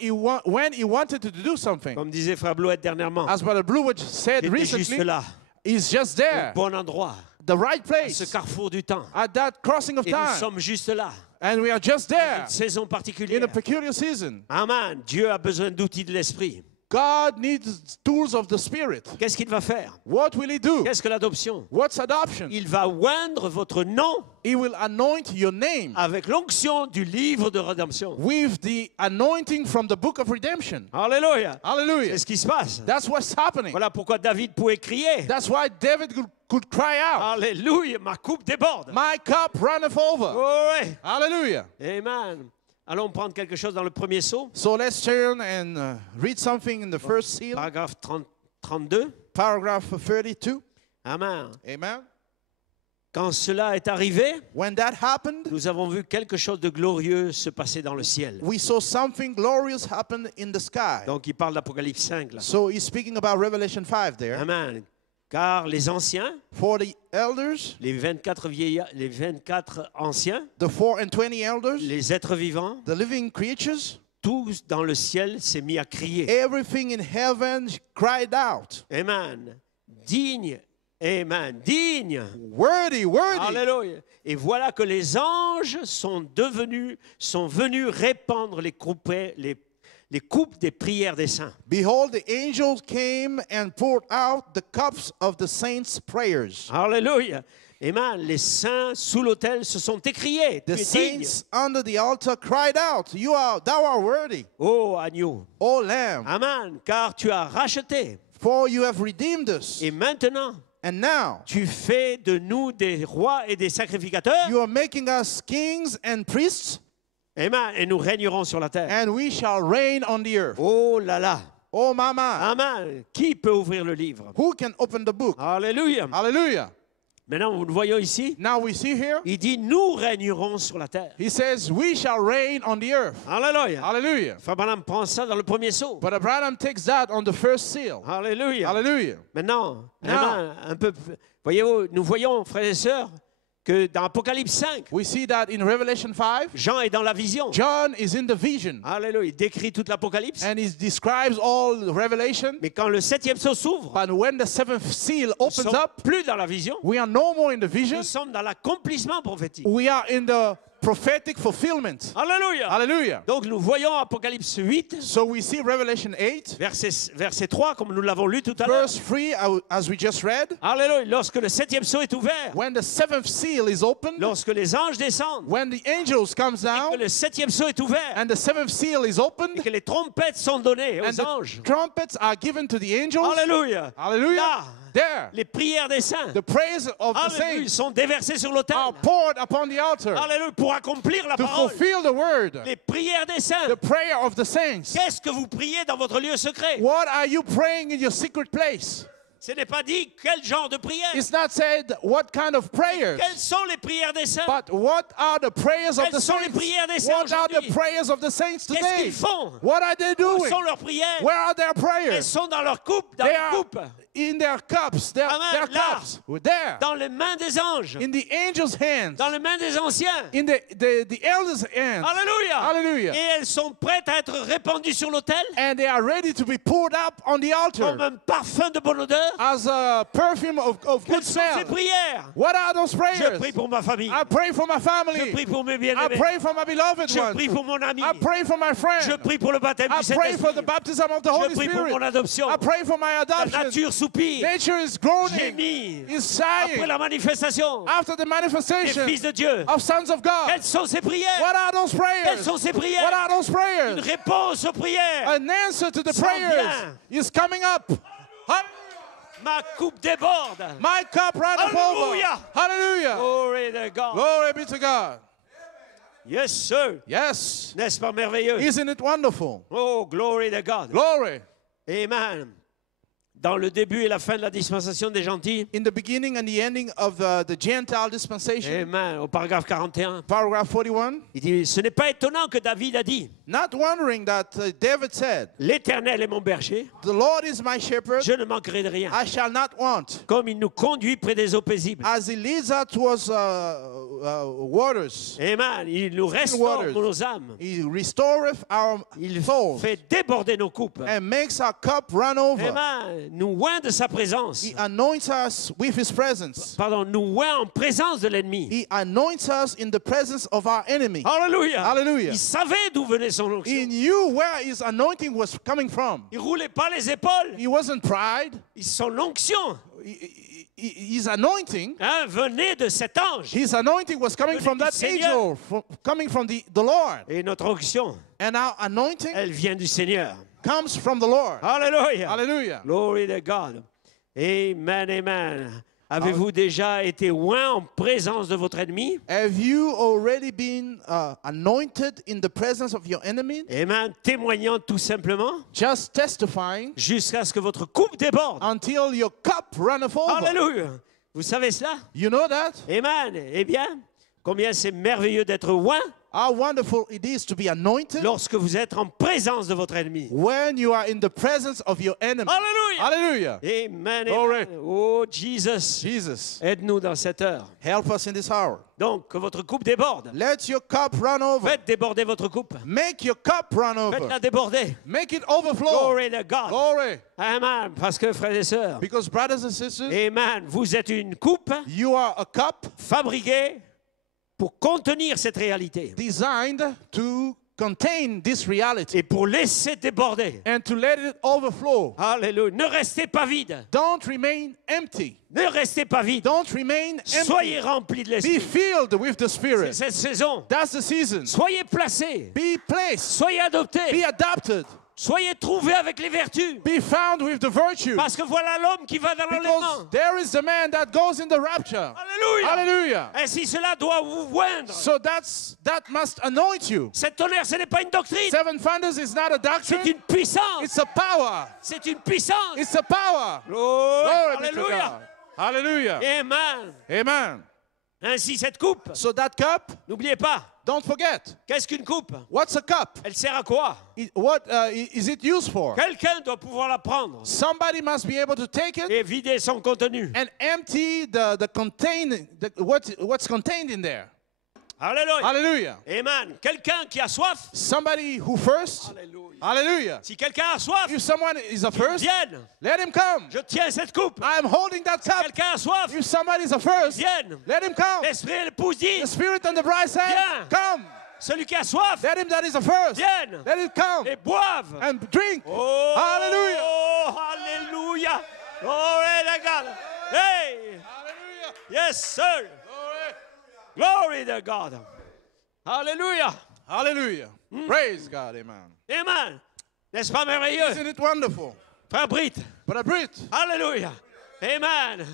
he wanted to do something. Comme disait Frère Blouet dernièrement. As Brother Blue said J'étais juste recently, là. he's just Au there, bon endroit. the right À ce place, carrefour du temps. at that crossing of Et nous time. sommes juste là. And we are just there Une saison in particulière. a peculiar season. Amen. Dieu a besoin d'outils de l'esprit. God needs tools of the Spirit. Qu'est-ce qu'il va faire? What will He do? Qu'est-ce que l'adoption? What's adoption? Il va oindre votre nom He will anoint your name avec l'onction du livre de rédemption. with the anointing from the book of redemption. Alléluia. Hallelujah. C'est ce qui se passe. That's what's happening. Voilà pourquoi David pouvait crier. That's why David could cry out, Alléluia, ma coupe déborde. my cup runneth over. Oh, ouais. Hallelujah. Amen. Allons prendre quelque chose dans le premier sceau, So let's turn and read something in the first seal, paragraphe 32. paragraph 32. Amen. Amen. Quand cela est arrivé, When that happened, nous avons vu quelque chose de glorieux se passer dans le ciel. we saw something glorious happen in the sky. Donc il parle d'Apocalypse 5 là. So he's speaking about Revelation 5 there. Amen. Car les anciens, For the elders, les 24 vieillards, les 24 anciens, the 4 and 20 elders, les êtres vivants, the living creatures, tous dans le ciel s'est mis à crier. everything in heaven cried out, Amen. Digne. Amen. Digne. worthy, worthy. Alléluia. Et voilà que les anges sont venus répandre les coupes des prières des saints. Behold, the angels came and poured out the cups of the saints' prayers. Alléluia. Amen. Les saints sous l'autel se sont écriés. Tu The es digne. saints under the altar cried out, thou art worthy, Ô agneau. O Lamb, Amen. Car tu as racheté. for you have redeemed us. Et maintenant, And now tu fais de nous des rois et des sacrificateurs. you are making us kings and priests, Amen. Et nous régnerons sur la terre. and we shall reign on the earth. Oh là là. Oh, mama, Amen. Qui peut ouvrir le livre? who can open the book? Alléluia. Hallelujah. Maintenant, nous le voyons ici. Now we see here, Il dit, nous régnerons sur la terre. he says, we shall reign on the earth. Alléluia. Hallelujah. Frère Branham prend ça dans le premier saut. But Abraham takes that on the first seal. Alléluia. Hallelujah. Maintenant, Now. amen, un peu, voyez-vous, nous voyons, frères et sœurs, que dans Apocalypse 5, We see that in Revelation 5, Jean est dans la vision. John is in the vision, Alléluia. Il décrit toute l'Apocalypse. and he describes all Revelation. Mais quand le septième saut s'ouvre, But when the seventh seal nous opens sommes up, plus dans la vision. we are no more in the vision. Nous sommes dans l'accomplissement prophétique. We are in the prophetic fulfillment. Alléluia. Hallelujah. Donc nous voyons Apocalypse 8, So we see Revelation 8, verset 3, comme nous l'avons lu tout à l'heure. verse 3, as we just read. Alléluia. Lorsque le septième sceau est ouvert, When the seventh seal is opened, lorsque les anges descendent, when the angels comes que down, le septième sceau est ouvert, and the seventh seal is et opened, que les trompettes sont données and aux the anges. trumpets are given to the angels. Alléluia. Hallelujah. Là, There, les prières des saints, the praise of the alléluia, saints sont déversées sur l'autel. are poured upon the altar Alléluia, pour accomplir la to parole. fulfill the word, Les prières des saints. the prayer of the saints. Qu'est-ce que vous priez dans votre lieu secret? What are you praying in your secret place? Ce n'est pas dit quel genre de prière. It's not said what kind of prayers, Quelles sont les prières des saints? but what are the prayers of the Quelles sont les saints? prières des saints What are the aujourd'hui? prayers of the saints Qu'est-ce today? qu'ils font? What are they Où doing? sont leurs prières? Where are their Elles prayers? sont dans leur coupe, dans They leur are coupe, in their cups. Their Amen. Là. cups. There. dans les mains des anges, In the angels' hands. dans les mains des anciens. In the elders' hands. Alléluia. Hallelujah. Et elles sont prêtes à être répandues sur l'autel And they are ready to be poured up on the altar comme un parfum de bonne odeur. as a perfume of good Quelles sont ces smell. prières? What are those Je prayers? prie pour ma famille. I pray for my Je family. prie pour mes I bien-aimés. pray for my beloved Je ones. prie pour mon ami. I pray for my friend. Je prie pour le baptême I du pray for the Saint-Esprit. baptism of the Holy Je prie pour mon Spirit. adoption. I pray for my La adoption. nature soupire. Nature is groaning, Gémit. is Après sighing la manifestation after the des manifestation fils de Dieu. of sons of God. Quelles sont ces prières? What are those Quelles prayers? sont ces What prières? are those Une prayers? réponse aux prières. An answer to the S'en prayers vient. is coming up. Ma coupe déborde. My cup runneth over. Hallelujah. Hallelujah. Glory to God. Glory be to God. Yes, sir. Yes. N'est-ce pas merveilleux? Isn't it wonderful? Oh, glory to God. Glory. Amen. Dans le début et la fin de la dispensation des gentils. In the beginning and the ending of the Gentile dispensation, Amen. Au paragraphe 41. paragraph 41, Il dit, ce n'est pas étonnant que David a dit, not wondering that David said, l'Éternel est mon berger, the Lord is my shepherd, je ne manquerai de rien. I shall not want. Comme il nous conduit près des eaux paisibles. As he leads us towards waters, Amen. Il nous restaure waters. nos âmes. he restoreth our Il souls fait déborder nos coupes. and makes our cup run over. Amen. Nous oint de sa présence. He anoints us with his presence. Pardon, nous oint en présence de l'ennemi. He anoints us in the presence of our enemy. Alléluia. Hallelujah. Il savait d'où venait son onction. He knew where his anointing was coming from. Il roulait pas les épaules. He wasn't pride. Son onction His anointing, venait de cet ange. his anointing was coming Venait from du that Seigneur. angel, coming from the Lord. Et notre onction, And our anointing elle vient du Seigneur. comes from the Lord. Alléluia. Hallelujah. Glory to God. Amen, amen. Avez-vous déjà été oint en présence de votre ennemi? Have you already been anointed in the presence of your enemy? Amen. Témoignant tout simplement Just testifying jusqu'à ce que votre coupe déborde. until your cup runneth over. Alléluia. Vous savez cela? You know that? Amen. Eh bien, combien c'est merveilleux d'être oint How wonderful it is to be anointed lorsque vous êtes en présence de votre ennemi. when you are in the presence of your enemy. Alléluia. Hallelujah. Amen. Glory. Amen. Oh, Jesus. Jesus, Aide-nous dans cette heure. help us in this hour. Donc, que votre coupe déborde. Let your cup run over. Faites déborder votre coupe. Make your cup run over. Faites-la déborder. Make it overflow. Glory to God. Glory. Amen. Parce que, frères et sœurs, Because brothers and sisters, Amen, vous êtes une coupe you are a cup fabriquée pour contenir cette réalité designed to contain this reality et pour laisser déborder. and to let it overflow. Alléluia. Ne restez pas vide. Don't remain empty. Ne restez pas vide. Don't remain Soyez empty. remplis de Be l'esprit. filled with the C'est Spirit. cette saison. That's the season. Soyez placés. Be placed. Soyez adoptés. Be adopted. Soyez trouvés avec les vertus. Be found with the virtue. Parce que voilà l'homme qui va dans Because l'enlèvement. there is the man that goes in the rapture. Alléluia. Hallelujah. Ainsi cela doit vous oindre. So that must anoint you. Cette tonnerre, ce n'est pas une doctrine. Seven thunders is not a C'est doctrine. une puissance. It's a power. C'est une puissance. It's a power. Glory. Glory be to Alléluia. God. Hallelujah. Amen. Amen. Ainsi cette coupe, So that cup, n'oubliez pas, don't forget. qu'est-ce qu'une coupe? What's a cup? Elle sert à quoi? What is it used for? Quelqu'un doit pouvoir la prendre Somebody must be able to take it et vider son contenu. and empty what's contained in there. Alléluia. Hallelujah. Amen. Quelqu'un qui a soif. Somebody who thirsts. Alléluia. Hallelujah. Si quelqu'un a soif, If someone is athirst, vienne. let him come. Je tiens cette coupe. I'm holding that cup. Quelqu'un a soif, If somebody is athirst, vienne. let him come. L'esprit et l'épouse dit, The Spirit and the bride say, Viens. come. celui qui a soif, Let him that is athirst, vienne let him come et boive. and drink. Oh, Hallelujah. Hallelujah. Glory to God. Hey. Hallelujah. Yes, sir. Glory to God. Hallelujah. Hallelujah. Praise God. Amen. Amen. N'est-ce pas merveilleux? Isn't it wonderful? Frère Britt. But Brit, Alléluia. Amen.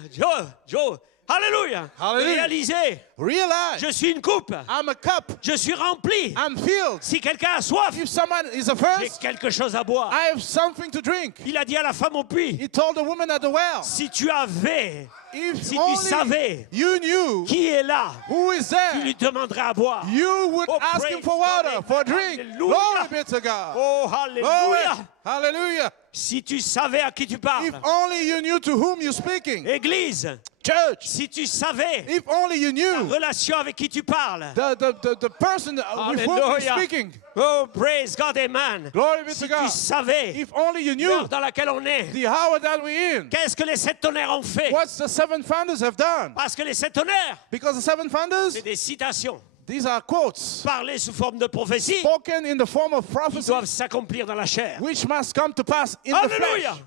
Joe. Alléluia. Hallelujah. Réalisez, realize je suis une coupe. I'm a cup. Je suis rempli. I'm filled. Si quelqu'un a soif, If someone is j'ai athirst, quelque chose à boire. I have something to drink. Il a dit à la femme au puits, He told the woman at the well, si tu avais, if si tu only savais you knew qui est là, who is tu there, lui demanderais à boire. you would Oh, ask praise him for God. water, for a drink. Hallelujah. Glory be to God. Oh, Glory. Alléluia. Hallelujah. Si tu savais à qui tu parles. If only you knew to whom you're speaking. Église, Church, si tu savais if only you la knew relation avec qui tu parles. the person with whom you're Hallelujah. speaking. Oh, praise God, amen. Glory be Si to God. tu savais If only you knew l'heure dans laquelle on est, the hour that we're in. qu'est-ce que les 7 tonnerres ont fait? What the 7 founders have done. Parce que les 7 tonnerres, Because the 7 founders, c'est des citations these are quotes parlées sous forme de prophétie spoken in the form of qui prophecy, doivent s'accomplir dans la chair. which must come to pass in the Alléluia. flesh.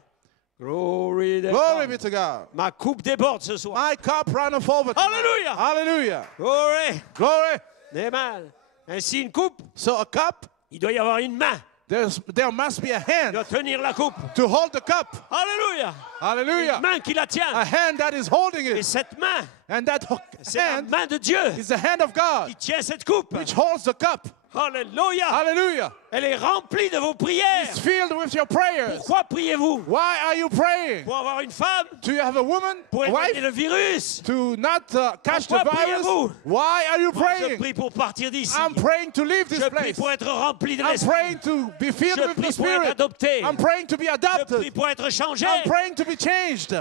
Glory to Glory God. be to God. Ma coupe déborde ce soir. My cup runneth over. Alléluia. Hallelujah. Glory. Glory. Amen. Ainsi, une coupe, So a cup, il doit y avoir une main there must be a qui hand doit tenir la coupe. to hold the cup. Alléluia. Hallelujah. Une main qui la A tient. hand that is holding Et it. cette main, And that c'est la hand main de Dieu is the hand of God, qui tient cette coupe. which holds the cup. Alléluia. Hallelujah. Elle est remplie de vos prières. It's filled with your prayers. Pourquoi priez-vous? Why are you praying? Pour avoir une femme? Do you have a woman, Pour a éloigner wife? le virus? To not catch the Pourquoi virus? priez-vous? Why are you Je praying? prie pour partir d'ici. I'm praying to leave this Je prie place. pour être rempli de I'm l'esprit. praying to be filled Je with prie the pour être Spirit. adopté. I'm praying to be Je prie adopted. pour être changé. I'm praying to be changed.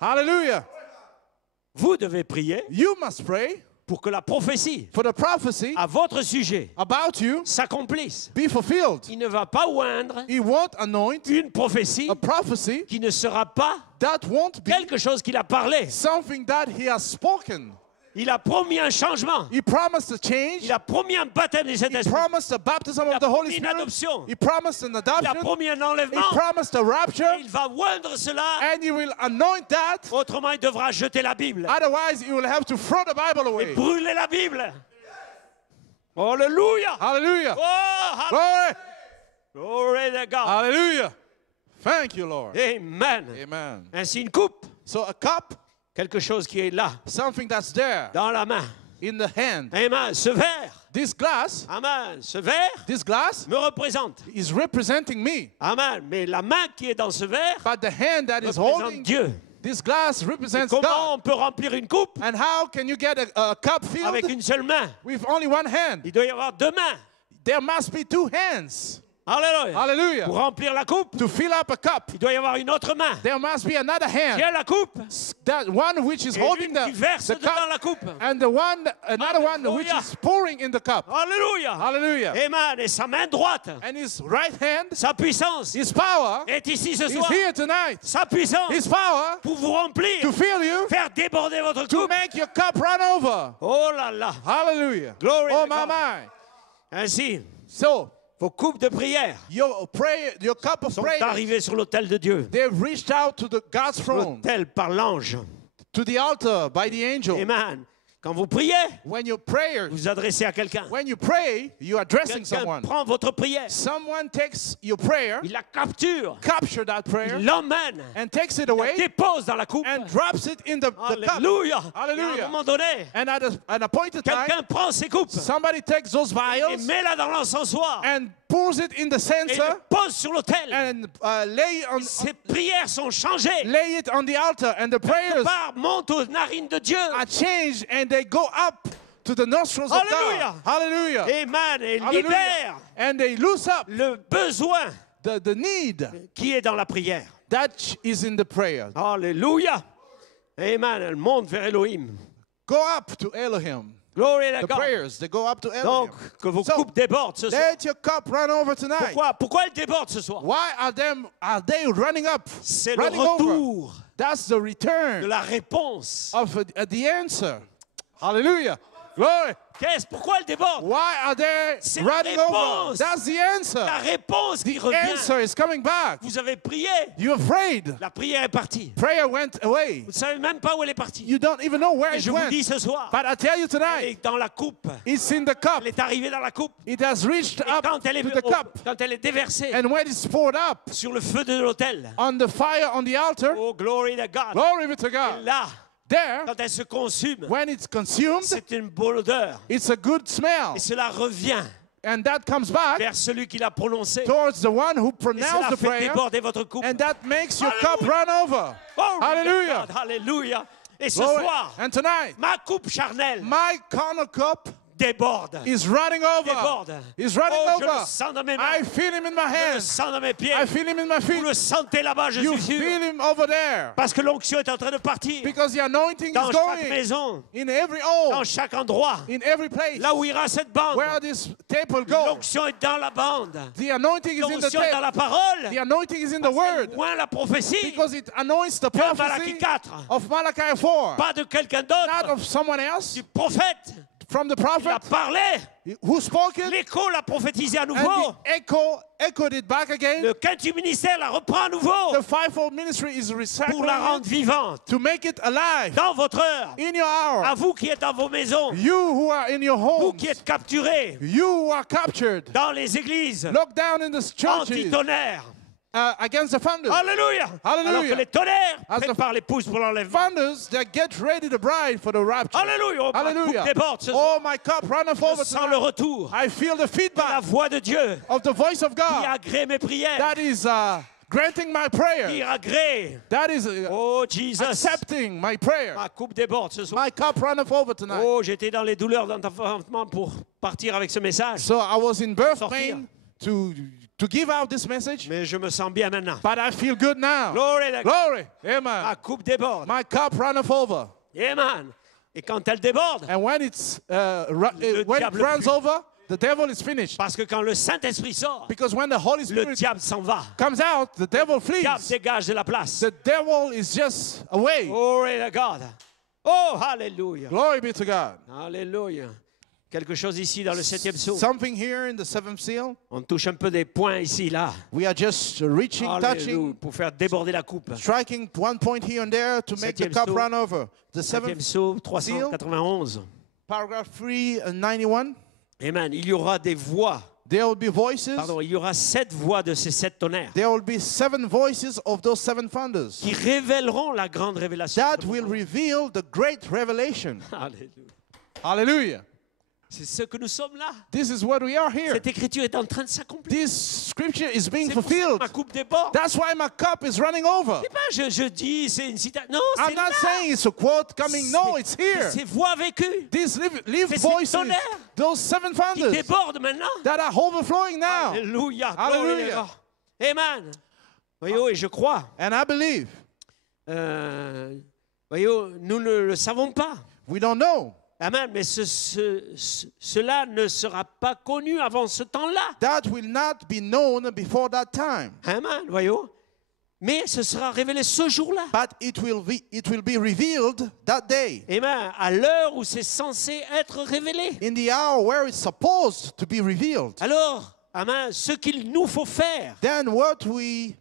Hallelujah. Vous devez prier You must pray pour que la prophétie for the prophecy à votre sujet about you s'accomplisse. be fulfilled. Il ne va pas oindre He won't anoint une prophétie a prophecy qui ne sera pas that won't be quelque chose qu'il a parlé. something that he has spoken. Il a promis un changement. He promised a change. Il a promis un baptême du He Saint-Esprit. promised the baptism Il a of the Holy promis une Spirit. adoption. He promised an Il a adoption. promis un He enlèvement. promised a rapture. Et il va oindre cela. And he will anoint that. Autrement, il devra jeter la Bible. Otherwise, he will have to throw the Bible Et away. brûler la Bible. Alléluia. Hallelujah. Oh, Glory. glory to God. Hallelujah. Thank you, Lord. Amen. Amen. Ainsi, une coupe, So a cup, quelque chose qui est là, something that's there dans la main. in the hand. Amen. Ce verre, This glass, amen. Ce verre this glass me représente. is representing me. Amen. Mais la main qui est dans ce verre But the hand that is représente holding Dieu. this glass represents Comment God. on peut remplir une coupe And how can you get a cup avec filled une seule main? with only one hand? Il doit y avoir deux mains. There must be two hands. Alléluia. Pour Hallelujah. remplir la coupe, To fill up a cup, il doit y avoir une autre main. there must be another hand. Tiens la coupe That one which is et holding une qui verse the dedans cup, la coupe. and another one which Hallelujah. is pouring in the cup. Alléluia. Hallelujah. Amen. Et sa main droite, And his right hand, sa puissance his power, est ici ce is soir. here tonight. Sa puissance His power pour vous remplir, to fill you, faire déborder votre to coupe. make your cup run over. Oh là là. Hallelujah. Glory Oh to my God. my. Ainsi, So vos coupes de prière your prayer, your cup of sont prayer, arrivées sur l'autel de Dieu. they've reached out to the God's throne, L'autel par l'ange. to the altar by the angel. Amen. Quand vous priez, When you pray, vous vous adressez à quelqu'un. when you pray, you are addressing Quelqu'un someone. prend votre prière, Someone takes your prayer, il la capture, capture that prayer, il l'emmène, and takes it la away dépose dans la coupe. and drops it in the cup. Alléluia. Hallelujah. Et à un moment donné, And at an appointed time, quelqu'un prend ses coupes somebody takes those et vials met la dans l'encensoir and pours it in the et censer le pose sur l'autel. and Ses prières sont changées. lay it on the altar, and the prayers Part monte aux narines de Dieu. are changed and they go up to the nostrils of Hallelujah. God. Hallelujah. Amen. Et Hallelujah. libère And they loose up le besoin the need qui est dans la prière. that is in the prayer. Alléluia. Amen. Elle monte vers Elohim. Go up to Elohim. Glory to The God. prayers, they go up to Elohim. Donc, que vos So, coupes débordent ce soir. let your cup run over tonight. Pourquoi elles débordent ce soir? Why are they running up? C'est le Running over. retour That's the de return la réponse. of the answer. Hallelujah. Glory. Pourquoi elles débordent? Why are they C'est la running over? réponse. That's the La answer. réponse qui The revient. answer is coming back. Vous avez prié. You're afraid. La prière est partie. Prayer went away. Vous ne savez même pas où elle est partie. You don't even know where Et it je vous went. dis ce soir, But I tell you elle tonight, est dans la coupe. it's in the cup. Elle est arrivée dans la coupe. It has reached Et up quand elle to the cup. quand elle est déversée And when it's poured up sur le feu de l'autel, on the fire on the altar, oh glory to God. glory be to Et God. là, There, quand elle se consume, when it's consumed, c'est une bonne odeur. it's a good smell. Et cela revient And that comes back vers celui qui l'a prononcé. towards the one who Et cela pronounced the fait prayer. déborder votre coupe. And that makes your cup Hallelujah. run over. Oh, Hallelujah. God, Alléluia. Et ce Glory. soir, And tonight, ma coupe charnelle my carnal cup déborde. is running over. Déborde. He's running Oh, je le over. sens dans mes I mains. feel him in my Je le hands. sens dans mes pieds. I feel him in my Vous feet. le sentez là-bas, je You suis sûr. feel him over there. Parce que l'onction est en train de partir. Because the anointing Dans is chaque going maison, in every dans home, chaque endroit, in every place. là où ira cette bande. Where this tape will go. L'onction est dans la bande. The anointing is in the L'onction est dans tape. la parole. The anointing is in the word. Moins la prophétie Because it anoints the de Malachie prophecy 4. of Malachi 4. Pas de quelqu'un Not d'autre. of someone else, Du prophète. from the Il a prophet parlé. who spoke it, L'écho l'a prophétisé à and nouveau. the echoed it back again. Le quintuple ministère la reprend à nouveau The fivefold ministry is pour recycling la rendre it vivante. to make it alive Dans votre heure, in your hour. à vous qui êtes dans vos maisons, You who are in your vous homes, qui êtes capturés you who are captured, dans les églises, locked down in the churches anti-tonnerres. against the thunders. Alléluia. Hallelujah. Alors que les tonnerres As the- préparent l'épouse pour l'enlèvement. Thunders that get ready the bride for the rapture. Alléluia. Oh, ma Hallelujah. coupe déborde ce soir. Oh, my cup runneth over Je sens le tonight. retour I feel the de la feedback voix de Dieu of the voice of qui God agrée mes prières, that is granting my qui prayer. agrée. That is Oh Jesus. accepting my prayer. Ma coupe déborde ce soir. My cup runneth over tonight. Oh, j'étais dans les douleurs d'enfantement pour partir avec ce message. So I was in birth Sortir. pain to give out this message, Mais je me sens bien maintenant. but I feel good now. Glory to God. Glory. Ma Amen. coupe déborde. My cup runneth over. Amen. Et quand elle déborde, And when it's Le when it diable runs fuit. over, the devil is finished. parce que quand le Saint-Esprit sort, Because when the Holy le Spirit diable s'en va. comes out, the devil Le flees. diable dégage de la place. The devil is just away. Glory to God. Oh, hallelujah. Glory be to God. Alléluia. Quelque chose ici dans le 7e psaume. Something here in the seventh seal. On touche un peu des points ici, là. We are just reaching, Alléluia. touching, Pour faire déborder la coupe. striking one point here and there to make the Septième cup psaume. run over. The 7e seventh psaume 391. paragraph 391. Amen. Il y aura des voix. There will be voices. Pardon, il y aura 7 voix de ces 7 tonnerres There will be 7 voices of those 7 thunders qui révéleront la grande révélation. that will reveal the great revelation. Alléluia. Hallelujah. C'est ce que nous sommes là. This is what we are here. Cette écriture est en train de s'accomplir. This scripture is being C'est pour ça que fulfilled. ma coupe déborde. That's why my cup is running over. C'est pas je dis, c'est une citation. Non, c'est I'm not là. saying it's a quote coming. No, it's here. C'est voix vécues These live C'est ces voices, tonnerres those 7 qui thunders débordent maintenant. that are overflowing now. Alléluia. Hallelujah. Amen. Voyez, et je crois. And I believe, Voyez, nous ne le savons pas. we don't know. Amen. Mais cela ne sera pas connu avant ce temps-là. That will not be known before that time. Amen. Voyez. Mais ce sera révélé ce jour-là. But it will be revealed that day. Amen. À l'heure où c'est censé être révélé. In the hour where it's supposed to be revealed. Alors, amen, ce qu'il nous faut faire. Then what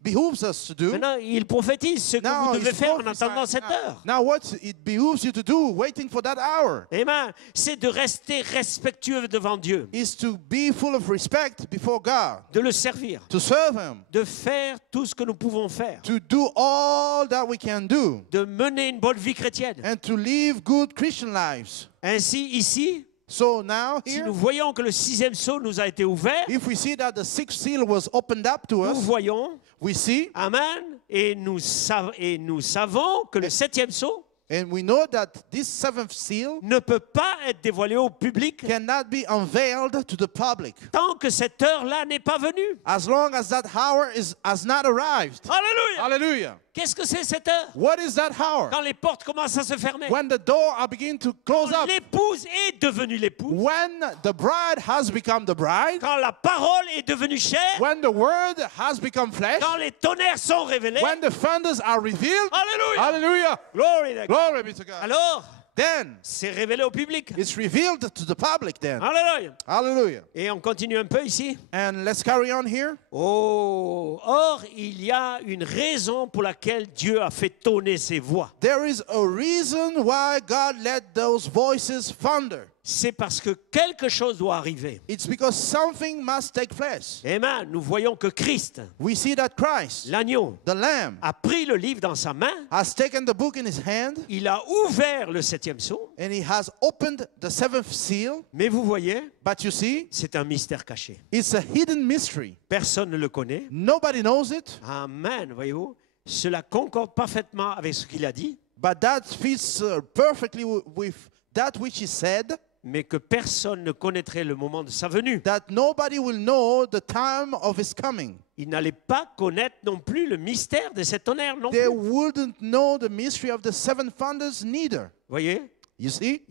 behooves us to do. Maintenant, il prophétise ce que Now, vous devez it's faire en prophesied. attendant cette heure. Now what it behooves you to do, waiting for that hour, Amen. C'est de rester respectueux devant Dieu, is to be full of respect before God, de le servir, to serve Him, de faire tout ce que nous pouvons faire, to do all that we can do, de mener une bonne vie chrétienne. and to live good Christian lives. Ainsi, ici, So now si here, nous voyons que le 6e sceau nous a été ouvert, if we see that the sixth seal was opened up to nous us, voyons, we see amen, et nous savons que le 7e sceau and we know that this seventh seal ne peut pas être dévoilé au public cannot be unveiled to the public tant que cette heure-là n'est pas venue. as long as that hour has not arrived. Alléluia! Hallelujah. Qu'est-ce que c'est cette heure? What is that hour? Quand les portes commencent à se fermer. When the door are beginning to close Quand up. l'épouse est devenue l'épouse. When the bride has become the bride. Quand la parole est devenue chair. When the word has become flesh. Quand les tonnerres sont révélés. When the thunders are revealed. Alléluia! Hallelujah. Glory to God. Glory be to God. Alors, Then c'est révélé au public. it's revealed to the public then. Alléluia! Hallelujah. Et on continue un peu ici. And let's carry on here. Oh, or il y a une raison pour laquelle Dieu a fait tonner ses voix. There is a reason why God let those voices thunder. C'est parce que quelque chose doit arriver. It's because something must take place. Amen. Nous voyons que Christ, We see that Christ, l'agneau, the Lamb, a pris le livre dans sa main. has taken the book in his hand Il a ouvert le 7e sceau. and he has opened the seventh seal. Mais vous voyez, But you see, c'est un mystère caché. it's a hidden mystery. Personne ne le connaît. Nobody knows it, Amen. Voyez-vous, cela concorde parfaitement avec ce qu'il a dit. but that fits perfectly with that which he said. mais que personne ne connaîtrait le moment de sa venue. that nobody will know the time of his coming. Il n'allait pas connaître non plus le mystère de cet tonnerre non They plus. wouldn't know the mystery of the seven thunders neither. Voyez, You see,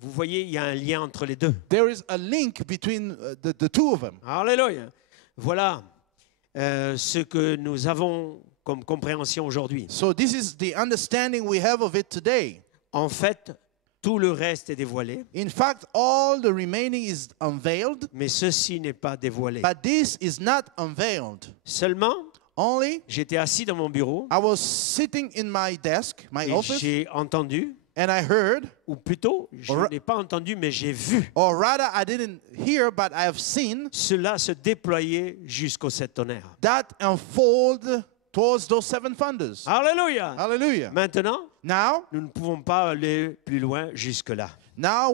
vous voyez, il y a un lien entre les deux. there is a link between the two of them. Alléluia. Voilà ce que nous avons comme compréhension aujourd'hui. So this is the understanding we have of it today. En fait, tout le reste est dévoilé, In fact, all the remaining is unveiled, mais ceci n'est pas dévoilé. but this is not unveiled. Seulement, Only j'étais assis dans mon bureau I was sitting in my desk, my et office, j'ai entendu, and I heard, ou plutôt, je Or- n'ai pas entendu, mais j'ai vu or rather I didn't hear, but I have seen cela se déployer jusqu'aux sept tonnerres. that unfold towards those seven thunders. Alléluia. Hallelujah. Maintenant, Now nous ne pouvons pas aller plus loin jusque-là.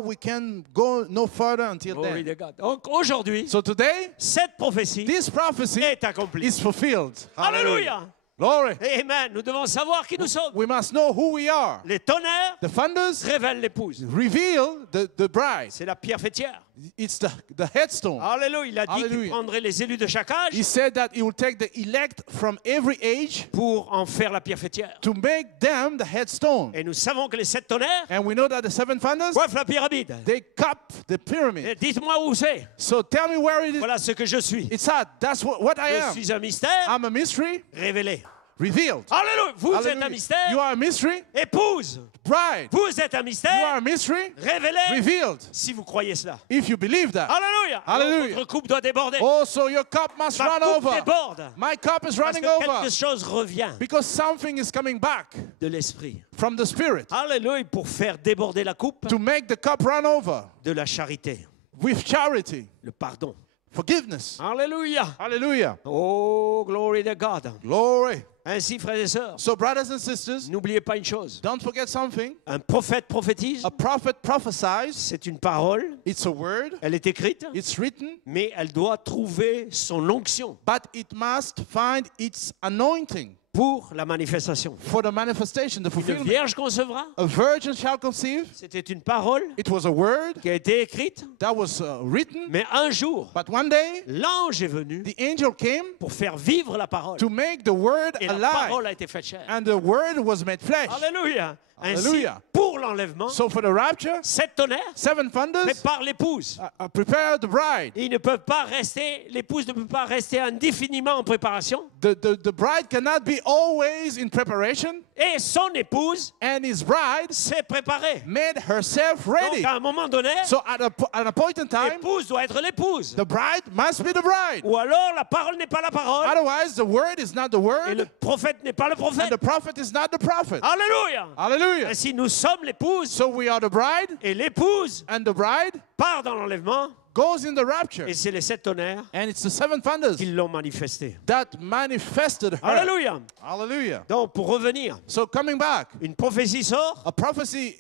we can go no further until Glory then. to God. Donc aujourd'hui, So today, cette prophétie this prophecy est accomplie. is fulfilled. Alléluia. Glory. Amen. Nous devons savoir qui nous sommes. We must know who we are. Les tonnerres The thunders révèlent l'épouse. reveal the bride. C'est la pierre fêtière. It's the headstone. Alléluia. Il a dit qu'il Alléluia. prendrait les élus de chaque âge He said that he will take the elect from every age pour en faire la pierre fêtière. to make them the headstone. Et nous savons que les sept tonnerres And we know that the seven thunders, coiffent la pyramide. they cup the Et pyramid. dites-moi où c'est. So tell me where it is. Voilà ce que je suis. It's at. That's what I Je am. suis un mystère I'm a mystery révélé. revealed. Alléluia. Vous êtes un Hallelujah. mystère You are a mystery épouse. bride. Vous êtes un You are mystère a mystery révélé revealed. si vous croyez cela. If you believe that. Alléluia. Hallelujah. Votre coupe doit déborder. Also, your cup must Ma run coupe over. déborde. My cup is Parce running que over quelque chose revient because something is coming back de l'esprit. from the Spirit Alléluia. Pour faire déborder la coupe to make the cup run over de la charité. with charity, Le pardon. forgiveness. Alléluia. Hallelujah. Oh, glory to God. Glory. Ainsi, frères et sœurs, So, brothers and sisters, n'oubliez pas une chose. don't forget something. Un prophète prophétise. A prophet prophesies. C'est une parole. It's a word. Elle est écrite. It's written. Mais elle doit trouver son onction But it must find its anointing pour la manifestation. for the manifestation, the Une fulfillment. vierge concevra. A virgin shall conceive. C'était une parole It was a word qui a été écrite. that was written. Mais un jour, But one day, l'ange est venu the angel came pour faire vivre la parole. to make the word Et la alive. parole a été faite chair. And the word was made flesh. Alléluia. Ainsi, Hallelujah. pour l'enlèvement, So for the rapture, sept tonnerres seven thunders, prépare l'épouse. prepare the bride. Ils ne peuvent pas rester, l'épouse ne peut pas rester indéfiniment en préparation. The bride cannot be always in preparation, Et son épouse and his bride s'est préparée. made herself Donc, ready. à un moment donné, So at a point in time, l'épouse doit être l'épouse. the bride must be the bride. Ou alors, la parole n'est pas la parole. Otherwise, the word is not the Et le word, prophète n'est pas le and prophète. the prophet is not the prophet. Alléluia. Hallelujah. Ainsi, nous sommes l'épouse. So we are the bride, Et l'épouse and the bride part dans l'enlèvement. goes in the rapture. Et c'est les sept tonnerres And it's the seven thunders qui l'ont manifesté. that manifested her. Alléluia. Hallelujah. Donc, pour revenir, So coming back, une prophétie sort, a prophecy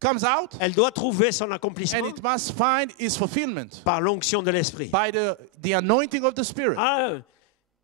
comes out, elle doit trouver son and accomplissement it must find its fulfillment par l'onction de l'Esprit. by the anointing of the Spirit. Ah,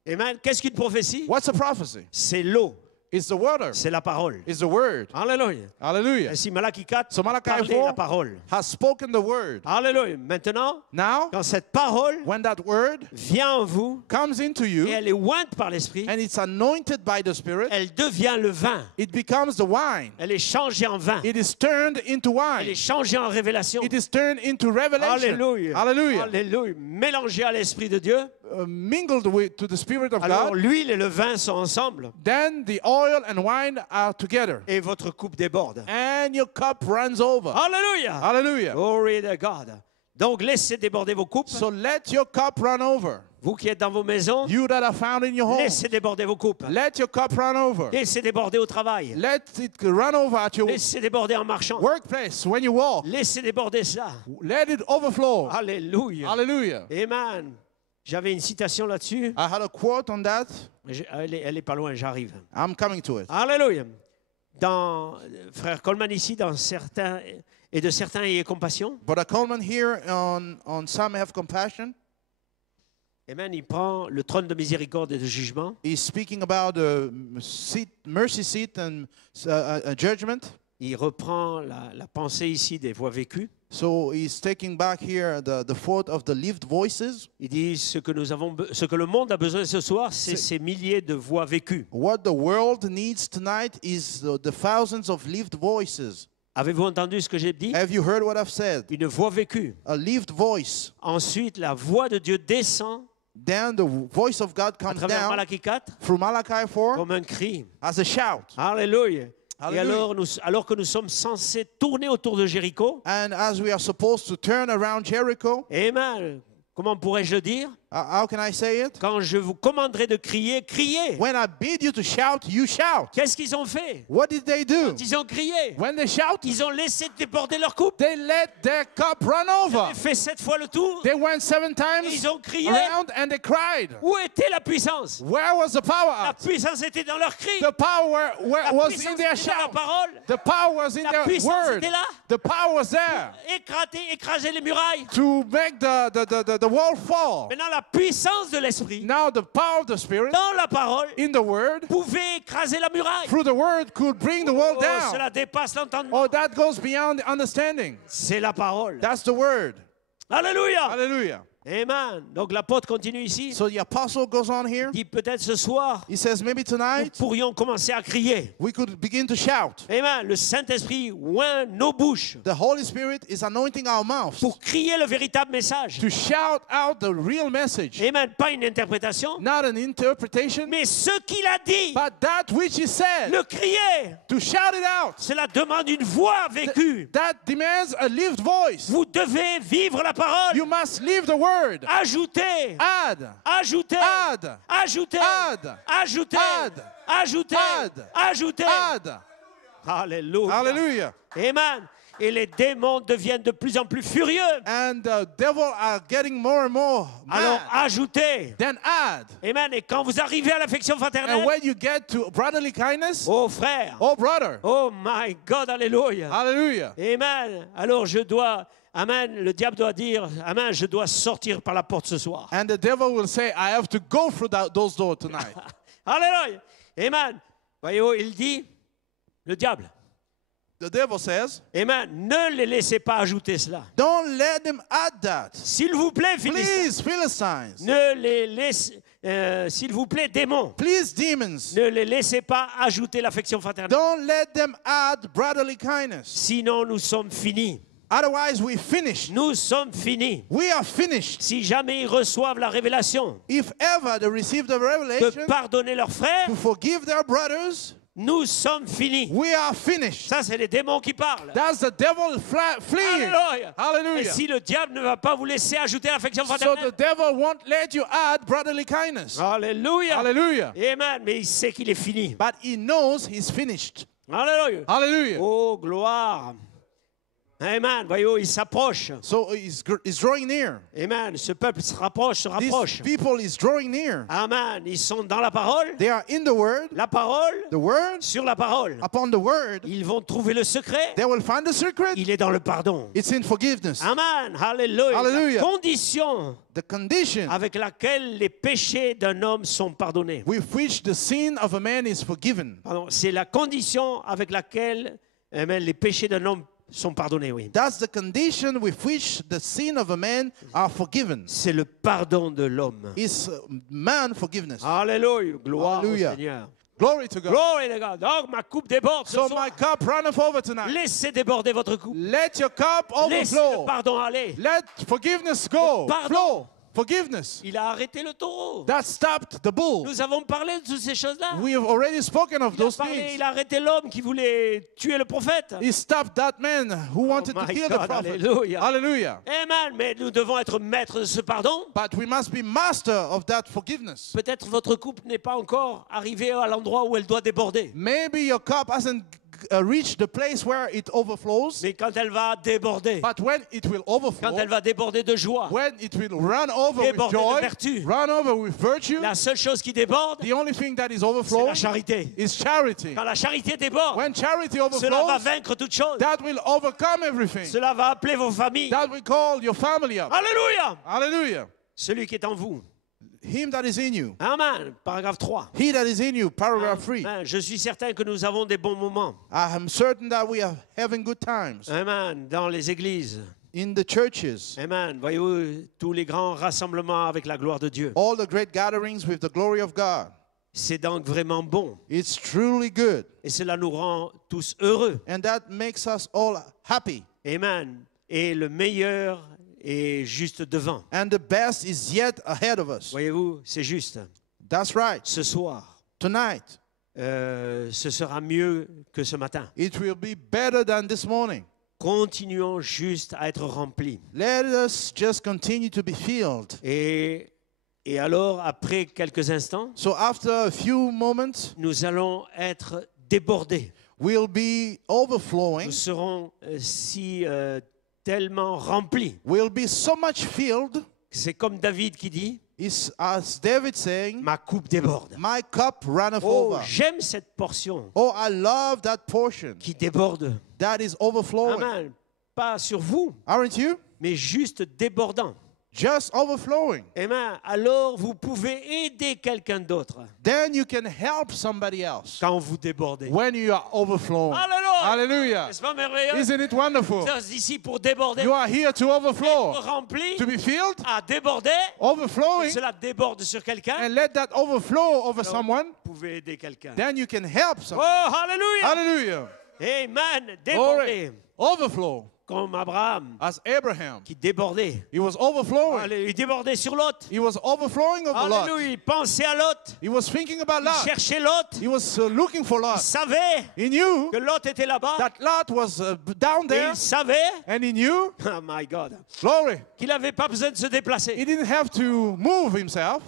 amen. Qu'est-ce qu'une prophétie? What's a prophecy? C'est l'eau, It's the water. c'est la parole. It's the word. Alléluia. Hallelujah. Ainsi, Malachie 4 So Malachi parlait 4 la parole. has spoken the word. Alléluia. Maintenant, Now, quand cette parole when that word vient en vous comes into et you elle est ointe par l'Esprit, and it's anointed by the Spirit, elle devient le vin. it becomes the wine. Elle est changée en vin. It is turned into Elle est wine. changée en révélation. It is turned into revelation. Alléluia. Hallelujah. Alléluia. Mélangée à l'Esprit de Dieu. Mingled to the Spirit of Alors God, l'huile et le vin sont ensemble then the oil and wine are together. et votre coupe déborde. And your cup runs over. Alléluia. Hallelujah. Glory to God. Donc laissez déborder vos coupes. So let your cup run over. Vous qui êtes dans vos maisons, You that are found in your home, laissez déborder vos coupes. let your cup run over. Laissez déborder au travail. Let it run over at your Laissez déborder en marchant. workplace when you walk. Laissez déborder ça. Let it overflow. Alléluia. Hallelujah. Amen. J'avais une citation là-dessus. I had a quote on that. Elle est pas loin, j'arrive. I'm coming to it. Alléluia. Dans frère Coleman ici, dans certains et de certains ayez compassion. But Coleman here on Some Have Compassion, Amen. Il prend le trône de miséricorde et de jugement. he's speaking about the mercy seat and judgment. Il reprend la pensée ici des voies vécues. So he's taking back here the thought of the lived voices. Il dit ce que ce que le monde a besoin ce soir, c'est ces milliers de voix vécues. What the world needs tonight is the thousands of lived voices. Avez-vous entendu ce que j'ai dit? Have you heard what I've said? Une voix vécue. A lived voice. Ensuite, la voix de Dieu descend Then the voice of God à comes travers down Malachie 4 through Malachi 4 comme un cri. as a shout. Alléluia. Et Hallelujah. alors que nous sommes censés tourner autour de Jéricho, And as we are supposed to turn around Jericho, amen, comment pourrais-je le dire? how can I say it? Quand je vous commanderai de crier, criez. When I bid you to shout, you shout. Qu'est-ce qu'ils ont fait? What did they do? Ils ont crié. When they shout, Ils ont laissé déborder leur coupe. they let their cup run over. Ils ont fait 7 fois le tour. They went 7 times Ils ont crié. around and they cried. Où était la puissance? Where was the power La at? puissance était dans leur cri. The power La was puissance in their était dans la shout. parole. The power was in La their puissance word. était là. The power was there Écraser les murailles. to make the wall fall. Maintenant, la puissance de l'esprit Now the power of the Spirit dans la parole in the word pouvait écraser la muraille. through the word could bring the wall Oh, down. cela dépasse l'entendement. Oh, that goes beyond the understanding. C'est la parole. That's the word. Alléluia. Hallelujah. Amen. Donc l'apôtre continue ici. So the apostle goes on here. Il dit peut-être ce soir, He says maybe nous tonight pourrions commencer à crier. we could begin to shout. Amen. Le Saint-Esprit oint nos bouches The Holy Spirit is anointing our mouths pour crier le véritable message. to shout out the real message. Amen. Pas une interprétation, Not an interpretation, mais ce qu'il a dit, but that which he said. le crier. To shout it out. Cela demande une voix vécue. That demands a lived voice. Vous devez vivre la parole. You must live the word. Ajoutez, Add. ajoutez, Add. ajoutez, Add. ajoutez, Add. ajoutez, Add. ajoutez. Add. Alléluia. Hallelujah. Amen. Et les démons deviennent de plus en plus furieux. And the devil are getting more and more Alors mad. ajoutez. Then add. Amen. Et quand vous arrivez à l'affection And fraternelle, when you get to brotherly kindness, oh frère, oh brother, oh my God, alléluia. hallelujah. Amen. Alors je dois, amen, le diable doit dire, amen, je dois sortir par la porte ce soir. And the devil will say, I have to go through those doors tonight. Alléluia. Amen. Voyez-vous, il dit, le diable, The devil says, amen, ne les laissez pas ajouter cela. don't let them add that. S'il vous plaît, Philistins, Please, Philistines. ne les laissez, s'il vous plaît, démons, Please, demons. ne les laissez pas ajouter l'affection fraternelle. Don't let them add brotherly kindness. Sinon, nous sommes finis. Otherwise, we finish. Nous sommes finis. We are finished. Si jamais ils reçoivent la révélation If ever they receive the de revelation pardonner leurs frères, to forgive their brothers, nous sommes finis. we are finished. Ça, c'est les démons qui parlent. That's the devil fleeing. Alléluia. Et Hallelujah. si le diable ne va pas vous laisser ajouter l'affection So the fraternelle, devil won't let you add brotherly kindness. alléluia. Hallelujah. Amen. Mais il sait qu'il est fini. But he knows he's finished. Alléluia. Hallelujah. Oh, gloire. Amen. Voyez-vous, il s'approche. So he's drawing near. Amen. Ce peuple se rapproche, These people is drawing near. Amen. Ils sont dans la parole. They are in the word. La parole The word, sur la parole. upon the word, Ils vont trouver le secret. they will find the secret. Il est dans le pardon. It's in forgiveness. Amen. Alléluia. Hallelujah. La condition The condition avec laquelle les péchés d'un homme sont pardonnés. with which the sin of a man is forgiven. Pardon, c'est la condition avec laquelle amen, les péchés d'un homme sont pardonnés, oui. That's the condition with which the sin of a man are forgiven. C'est le pardon de l'homme. Is man forgiveness. Alléluia. Gloire Hallelujah. au Seigneur. Glory to God. Gloire to God. Donc, ma coupe déborde ce So soir. my cup runneth over tonight. Laissez déborder votre coupe. Let your cup Laissez le overflow. pardon aller. Let forgiveness go. Pardon. Flow. Forgiveness. Il a arrêté le taureau. That stopped the bull. Nous avons parlé de toutes ces choses-là. We have already spoken of those things. Il a arrêté l'homme qui voulait tuer le prophète. He stopped that man who wanted to my kill the God, prophet. hallelujah. Hallelujah. Amen. Mais nous devons être maîtres de ce pardon. But we must be master of that forgiveness. Peut-être votre coupe n'est pas encore arrivée à l'endroit où elle doit déborder. Maybe your cup hasn't reached the place where it overflows. Mais quand elle va déborder, But when it will quand overflow, elle va déborder de joie, when it will run over with déborder de joy, vertu, run over with virtue, la seule chose qui déborde, the only thing that is c'est overflowing la charité. is charity. Quand la charité déborde, When charity cela va overflows, vaincre toute chose. that will overcome everything. Cela va appeler vos familles. That will call your family up. Alléluia. Hallelujah. Celui qui est en vous. Him that is in you. Amen. Paragraphe 3. He that is in you, paragraph 3. Amen. Je suis certain que nous avons des bons moments. I am certain that we are having good times Amen. Dans les églises. in the churches, Amen. Voyez-vous, tous les grands rassemblements avec la gloire de Dieu. all the great gatherings with the glory of God. C'est donc vraiment bon. It's truly good. Et cela nous rend tous heureux. And that makes us all happy. Amen. Et le meilleur est juste devant. And the best is yet ahead of us. Voyez-vous, c'est juste. That's right. Ce soir, Tonight, ce sera mieux que ce matin. it will be better than this morning. Continuons juste à être remplis. Let us just continue to be filled. Et alors, après quelques instants, So after a few moments, nous allons être débordés. we'll be overflowing. Nous serons tellement remplis. We'll be so much filled. C'est comme David qui dit, It's as David saying, ma coupe déborde. my cup runneth Oh, over. j'aime cette portion Oh, I love that portion qui déborde. that is overflowing. Amen. Pas sur vous, Aren't you? mais juste débordant. Just overflowing. Amen. Alors, vous pouvez aider quelqu'un d'autre Then you can help somebody else quand vous débordez. when you are overflowing. Alléluia. Hallelujah. N'est-ce pas merveilleux? Isn't it wonderful? Nous sommes ici pour déborder. You are here to overflow, Rempli to be filled, à déborder. overflowing, Cela déborde sur quelqu'un. and let that overflow over someone. Vous pouvez aider quelqu'un. Then you can help Oh, someone. hallelujah. Hallelujah. Amen. Glory. Déborder. Overflow. Comme Abraham As Abraham, qui débordait. he was overflowing. Alléluia. Il débordait sur Lot. He was overflowing over Lot. Alléluia. Il pensait à Lot. He was thinking about Il Lot. cherchait Lot. He was looking for Il Lot. savait He knew que Lot était là-bas. that Lot was down Et there, il savait, and he knew, oh my God, glory, qu'il n'avait pas besoin de se he déplacer. didn't have to move himself.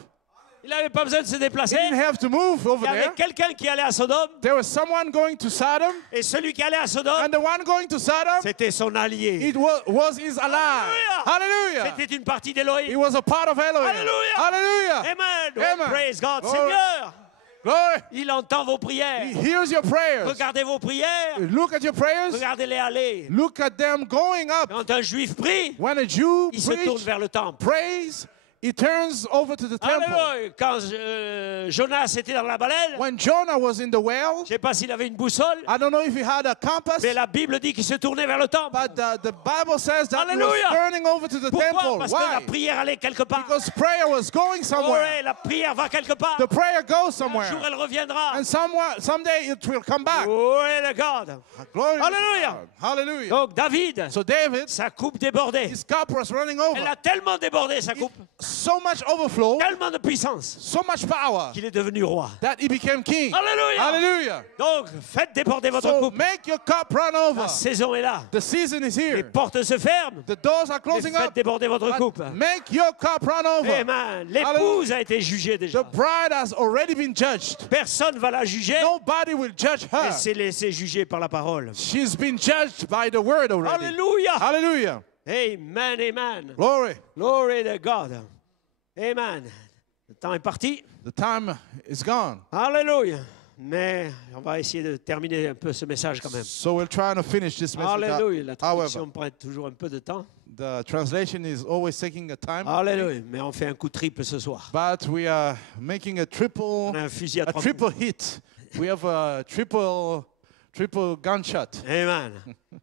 Il n'avait pas besoin de se He déplacer. didn't have to move over Il y avait there. quelqu'un qui allait à Sodome. There was someone going to Sodom, Et celui qui allait à Sodome, and the one going to Sodom, c'était son allié. it was his ally. Hallelujah. C'était une partie He d'Élohim. was a part of Elohim. Hallelujah. Hallelujah. Amen. Oh, Amen. praise God. Glory. Seigneur, Glory. il entend vos prières. He hears your prayers. Regardez vos prières. Look at your prayers. Regardez-les aller. Look at them going up. Quand un juif prie, When a Jew il se tourne preaches, vers le temple. prays, he turns over to the temple. Alléluia. Quand Jonas était dans la baleine, When Jonah was in the whale, je ne sais pas s'il avait une boussole, I don't know if he had a compass, mais la Bible dit qu'il se tournait vers le temple. but the Bible says that he was Hallelujah. turning over to the Pourquoi? temple. Parce que la Why? prière allait quelque part. Because prayer was going somewhere. Ouais, la prière va quelque part. The prayer goes Un somewhere. jour, elle reviendra. And someday it will come back. Oui, le God. Glory to Hallelujah. God. Hallelujah. Donc, David, So David, sa coupe débordait. his cup was running Elle over. a tellement débordé, sa coupe, So much overflow, tellement de puissance, so much power, qu'il est devenu roi. that he became king. Alléluia. Hallelujah. Donc, faites déborder votre So coupe. make your cup run over. La saison est là. The season is Les here. portes se ferment. The doors are Mais closing faites up. déborder votre coupe. But make your cup run over. Amen. L'épouse a été jugée déjà. The bride has already been judged. Personne ne va la juger. Nobody will judge her. Elle s'est laissée juger par la parole. She's been judged by the word already. Alléluia. Hallelujah. Amen, amen. Glory. Glory to God. Amen. Le temps est parti. The time is gone. Alléluia. Mais on va essayer de terminer un peu ce message quand même. So we're trying to finish this message. Alléluia. La However, traduction prend toujours un peu de temps. the translation is always taking a time. Alléluia. Mais on fait un coup triple ce soir. But we are making a triple On a un fusil à 30 triple hit. We have a triple gunshot. Amen.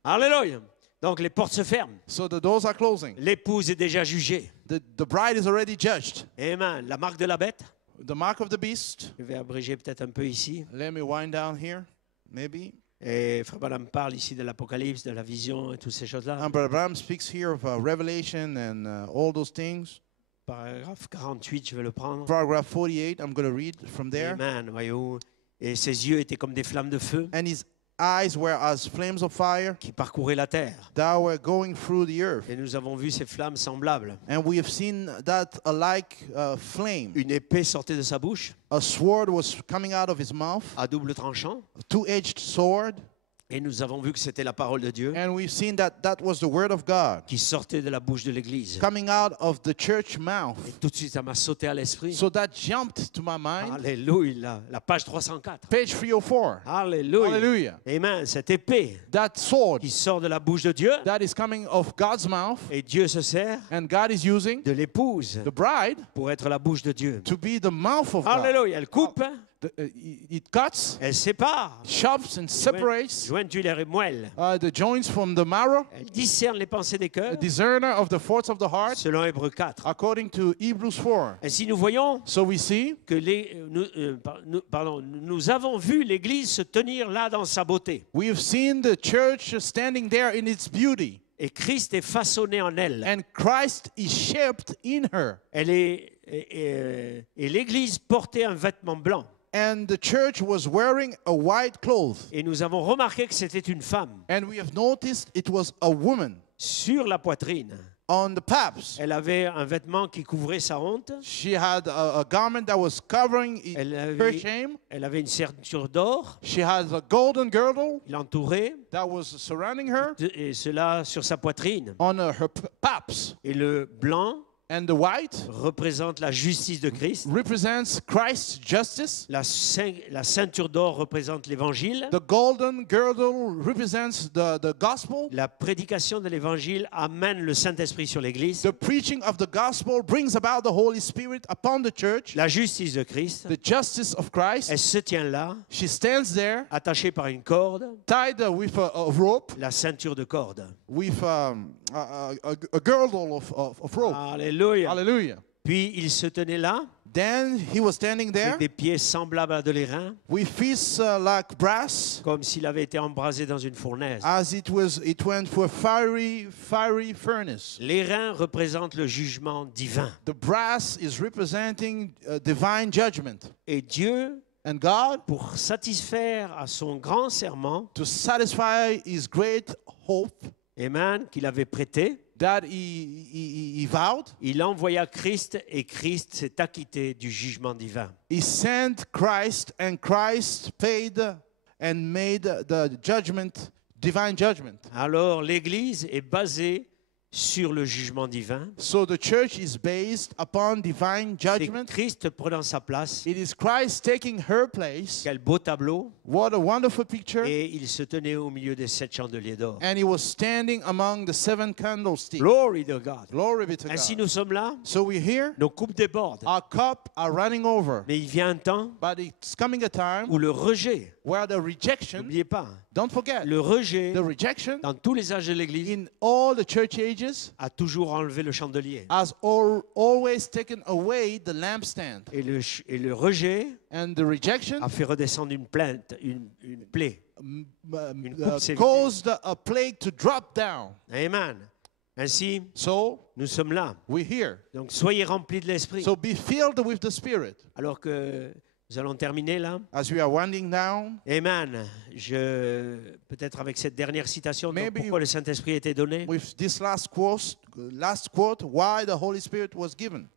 Alléluia. Donc les portes se ferment. So the doors are closing. L'épouse est déjà jugée. The bride is already judged. Amen. La marque de la bête. The mark of the beast. Je vais abréger peut-être un peu ici. Let me wind down here, maybe. Et Frère Branham parle ici de l'Apocalypse, de la vision et toutes ces choses-là. Brother Branham speaks here of Revelation and all those things. Paragraphe 48, je vais le prendre. Paragraph 48, I'm going to read from there. Amen. Voyez-vous. Et ses yeux étaient comme des flammes de feu And his eyes were as flames of fire qui parcouraient la terre. that were going through the earth. Et nous avons vu ces flammes semblables. And we have seen that alike flame. Une épée sortait de sa bouche, A sword was coming out of his mouth, à double tranchant. a two-edged sword. Et nous avons vu que c'était la parole de Dieu And we've seen that that was the word of God qui sortait de la bouche de l'Église. coming out of the church mouth. Et tout de suite, ça m'a sauté à l'esprit. So that jumped to my mind. Alléluia. La page 304. Page 304. Alléluia. Hallelujah. Amen. Cette épée That sword qui sort de la bouche de Dieu. that is coming of God's mouth, Et Dieu se sert and God is using de l'épouse the bride pour être la bouche de Dieu. to be the mouth of God. Alléluia. Elle coupe it cuts, Elle sépare. chops, and separates Joint tulaire et moelle. the joints from the marrow, Elle discerne les pensées des a cœurs, discerner of the thoughts of the heart, selon Hébreux 4. according to Hebrews 4. Ainsi, nous voyons So we see que nous avons vu l'Église se tenir là dans sa beauté. we've seen the church standing there in its beauty, Et Christ est façonné en elle. and Christ is shaped in her. Et l'Église portait un vêtement blanc. And the church was wearing a white cloth. Et nous avons remarqué que c'était une femme. And we have noticed it was a woman. Sur la poitrine, On the paps, elle avait un vêtement qui couvrait sa honte. she had a garment that was covering Elle her avait, shame. elle avait une ceinture d'or She had a golden girdle qui l'entourait, that was surrounding her et cela sur sa poitrine. on her paps. Et le blanc And the white représente la justice de Christ. represents Christ's justice. La ceinture d'or représente l'évangile. The golden girdle represents the gospel. La prédication de l'évangile amène le Saint-Esprit sur l'Église. The preaching of the gospel brings about the Holy Spirit upon the church. La justice de Christ, The justice of Christ. elle se tient là, She stands there, attachée par une corde, tied with a rope, la ceinture de corde. with a girdle of rope. Alléluia. Hallelujah. Puis il se tenait là, Then he was standing there avec des pieds semblables à de l'airain, with feet like brass, comme s'il avait été embrasé dans une fournaise. as it went for a fiery furnace. L'airain représente le jugement divin. The brass is representing divine judgment. Et Dieu, And God, pour satisfaire à son grand serment, to satisfy his great hope Amen, qu'il avait prêté, that he vowed, il envoya Christ et Christ s'est acquitté du jugement divin. he sent Christ, and Christ paid and made the judgment, divine judgment. Alors l'Église est basée sur le jugement divin. So the church is based upon divine C'est judgment. Christ prenant sa place. It is Christ taking her place. Quel beau tableau. What a wonderful picture. Et il se tenait au milieu des 7 chandeliers d'or. And he was standing among the 7 candlesticks. Glory to God. Glory be to Ainsi God. nous sommes là, So we're here. nos coupes débordent. Our cup are running over. Mais il vient un temps But it's coming a time où le rejet, where the rejection, n'oubliez pas, don't forget, le rejet the rejection dans tous les âges de l'Église in all the church ages a toujours enlevé le chandelier. has always taken away the lampstand. Et le rejet And the rejection a fait redescendre une plainte, une plaie. coupe s'est caused a plague to drop down. Amen. Ainsi, So nous sommes là. we're here. Donc soyez remplis de l'Esprit. So be filled with the Spirit. Alors que nous allons terminer là. As we are winding down, Amen. Peut-être avec cette dernière citation, donc Maybe pourquoi le Saint-Esprit était donné. with this last quote, why the Holy Spirit was given.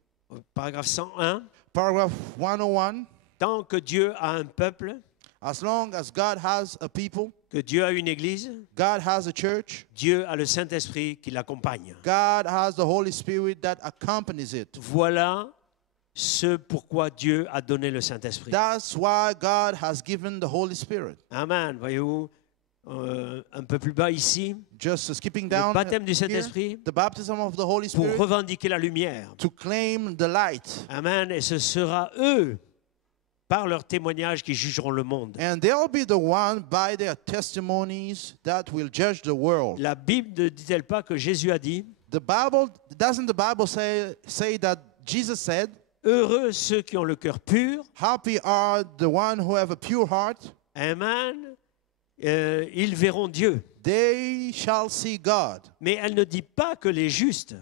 Paragraphe 101. Paragraph 101, Tant que Dieu a un peuple, as long as God has a people, que Dieu a une église, God has a church, Dieu a le Saint-Esprit qui l'accompagne. God has the Holy Spirit that accompanies it. Voilà ce pourquoi Dieu a donné le Saint-Esprit. That's why God has given the Holy Spirit. Amen. Voyez-vous, un peu plus bas ici, Just skipping le down baptême du here, Saint-Esprit the baptism of the Holy pour Spirit revendiquer la lumière. to claim the light. Amen. Et ce sera eux, par leur témoignage, qui jugeront le monde. And they'll be the one by their testimonies that will judge the world. La Bible ne dit-elle pas que Jésus a dit, Doesn't the Bible say that Jesus said, heureux ceux qui ont le cœur pur, happy are the one who have a pure heart, amen, ils verront Dieu. they shall see God. Mais elle ne dit pas que les justes,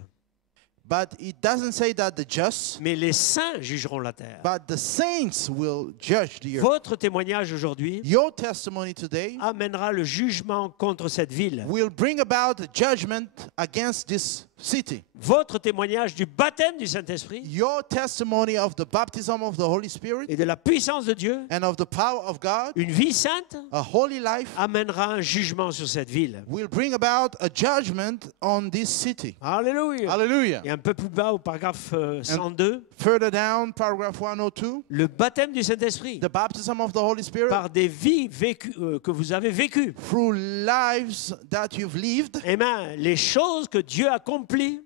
But it doesn't say that the just, mais les saints jugeront la terre. but the saints will judge the earth. Votre témoignage aujourd'hui Your testimony today amènera le jugement contre cette ville. will bring about the judgment against this city. Votre témoignage du baptême du Saint-Esprit Your testimony of the baptism of the Holy Spirit et de la puissance de Dieu, and of the power of God, une vie sainte, a holy life, amènera un jugement sur cette ville. will bring about a judgment on this city. Alléluia. Hallelujah. Et un peu plus bas au paragraphe 102, Further down, paragraph 102, le baptême du Saint-Esprit the baptism of the Holy Spirit par des vies vécues, que vous avez vécues. through lives that you've lived, Amen. Les choses que Dieu accomplit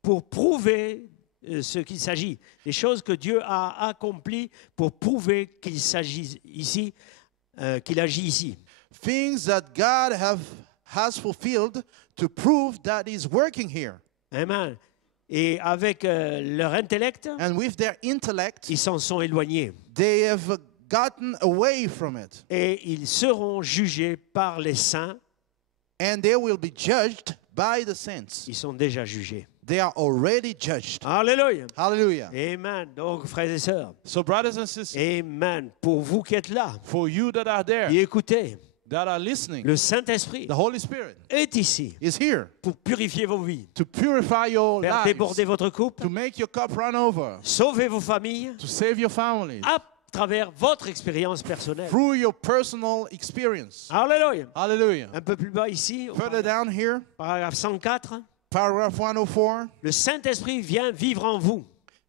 pour prouver ce qu'il s'agit. Les choses que Dieu a accomplies pour prouver qu'il s'agit ici, qu'il agit ici. Things that God has fulfilled to prove that He's working here. Amen. Et avec leur intellect, And with their intellect, ils s'en sont éloignés. they have gotten away from it. Et ils seront jugés par les saints. And they will be judged by the saints. Ils sont déjà jugés. They are already judged. Alléluia. Hallelujah. Amen. Donc, frères et sœurs, So, brothers and sisters, amen. Pour vous qui êtes là, for you that are there, et écoutez, that are listening, le Saint-Esprit the Holy Spirit est ici is here pour purifier vos vies, to purify your faire lives, déborder votre couple, to make your cup run over, sauver vos familles to save your families à travers votre expérience personnelle. through your personal experience. Alléluia. Hallelujah. Un peu plus bas ici, au Further down here, paragraphe 104, paragraph 104, le Saint-Esprit vient vivre en vous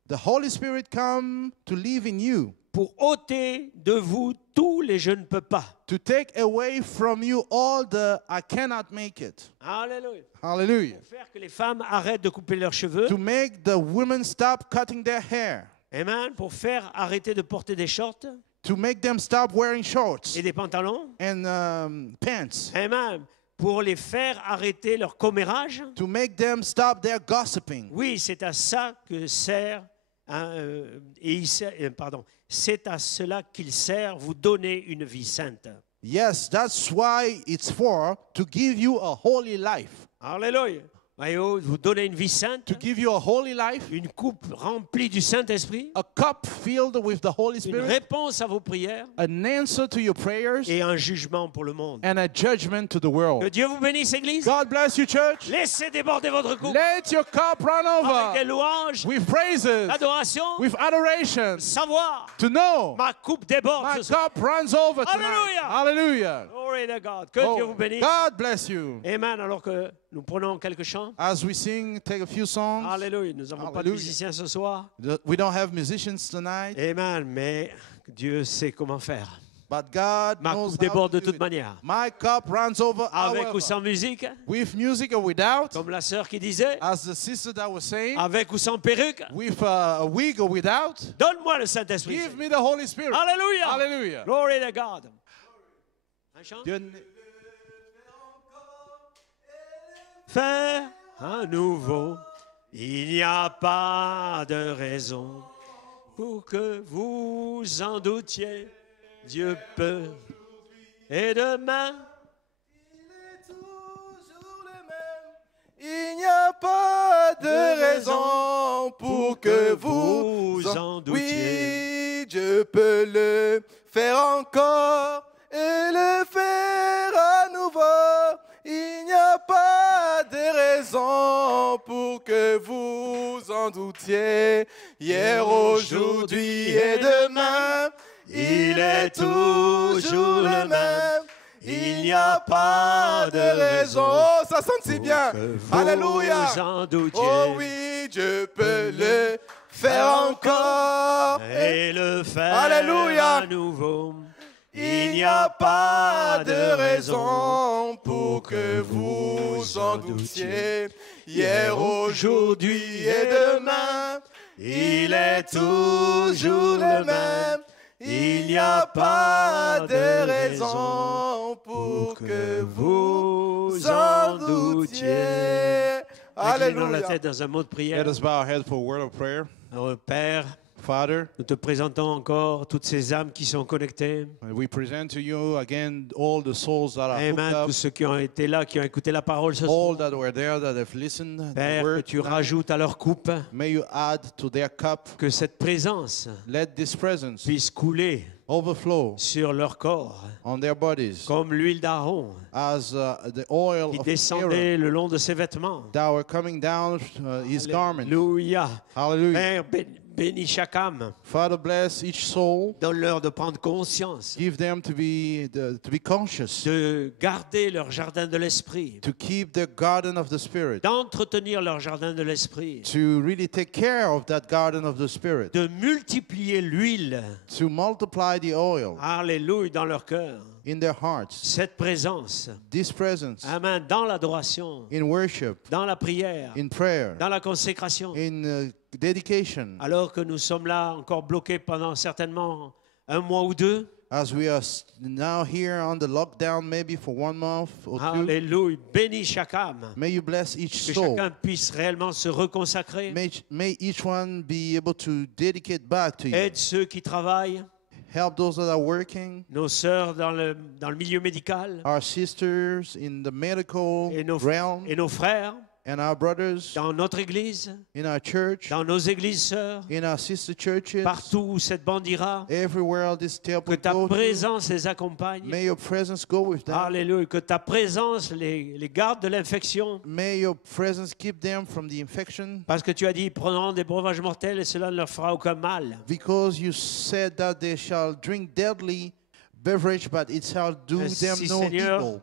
the Holy Spirit come to live in you, pour ôter de vous tous les je ne peux pas. to take away from you all the I cannot make it. Alléluia. Hallelujah. Pour faire que les femmes arrêtent de couper leurs cheveux. To make the women stop cutting their hair, Amen. Pour faire arrêter de porter des shorts to make them stop wearing shorts et des pantalons. and pants, Amen. Pour les faire arrêter leur commérage. to make them stop their gossiping. Oui, c'est à ça que sert, c'est à cela qu'il sert vous donner une vie sainte. Yes, that's why it's for, to give you a holy life. Alléluia. Voyez-vous, vous donner une vie sainte, To give you a holy life, une coupe remplie du Saint-Esprit, a cup filled with the Holy une Spirit, réponse à vos prières an answer to your prayers, et un jugement pour le monde. and a judgment to the Que world. Dieu vous bénisse, Église. God bless you, church. Laissez déborder votre coupe Let your cup run avec des over louanges, with praises, l'adoration, with adoration, savoir. to know Ma coupe déborde my ce soir. cup runs over tonight. Hallelujah. Hallelujah. Glory to God. Que Dieu vous Oh, bénisse. God bless you. Amen. Alors que nous prenons quelques chants. As we sing, take a few songs. Alléluia. Nous n'avons pas de Hallelujah. musiciens ce soir. We don't have musicians tonight, Amen. Mais Dieu sait comment faire. but God Ma knows coupe how déborde to de do toute it. manière. My cup runs over, Avec ou however, sans musique, with music or without, comme la sœur qui disait, as the sister that was saying, avec ou sans perruque, with a wig or without. donne-moi le Saint-Esprit. Give me the Holy Spirit. Alléluia. Hallelujah. Glory to God. Un chant? Dieu- Faire à nouveau, il n'y a pas de raison pour que vous en doutiez. Dieu peut. Et demain, Il n'y a pas de raison pour que vous en doutiez. Oui, je peux le faire encore et le faire à nouveau. Il n'y a pas de raison pour que vous en doutiez. Hier, aujourd'hui et demain, il est toujours le même. Il n'y a pas de raison. Oh, ça sonne si bien. Alléluia. vous en doutiez. Oh oui, je peux le faire encore. Et le faire Alléluia. à nouveau. Il n'y a pas de raison pour que vous en doutiez. Hier, aujourd'hui et demain, il est toujours le même. Il n'y a pas de raison pour que vous en doutiez. Inclinons la Alléluia. tête dans un mot de prière. Let us bow our heads for a word of prayer. Alors, Père, Father, nous te présentons encore toutes ces âmes qui sont connectées. we present to you again all the souls that are hooked Amen. up, Tous ceux qui ont été là, qui ont écouté la parole ce soir. all that were there, that have listened, the Père, que word. tu rajoutes à leur coupe, May you add to their cup. que cette présence Let this presence puisse couler overflow sur leur corps, on their bodies comme l'huile d'Aaron as the oil qui of Aaron descendait le long de ses vêtements. that were coming down his garment. Alléluia. Hallelujah. Père, bénis chaque âme. Father, bless each soul. Donne-leur de prendre conscience, Give them to be conscious, de garder leur jardin de l'esprit, to keep their garden of the Spirit, d'entretenir leur jardin de l'esprit, to really take care of that garden of the Spirit, de multiplier l'huile, to multiply the oil alléluia, dans leur cœur, in their hearts. cette présence. This presence Amen. Dans l'adoration, in worship, dans la prière, in prayer, dans la consécration. in dedication. Alors que nous sommes là encore bloqués pendant certainement un mois ou deux. As we are now here on the lockdown, maybe for 1 month or 2, Alléluia. Bénis chaque âme. may you bless each Que soul. chacun puisse réellement se reconsacrer. May each one be able to dedicate back to you. Aide ceux qui travaillent, Help those that are working, nos sœurs dans le milieu médical our sisters in the medical et realm, nos frères and our brothers dans notre église, in our church, dans nos églises sœurs, in our sister churches, partout où cette bande ira. everywhere this Que temple ta go to. présence les accompagne. May your presence go with them. Alléluia. Que ta présence les garde de l'infection. May your presence keep them from the infection. Parce que tu as dit, ils prendront des breuvages mortels et cela ne leur fera aucun mal. Because you said that they shall drink deadly beverage, but it shall do them Ainsi, no Seigneur, evil.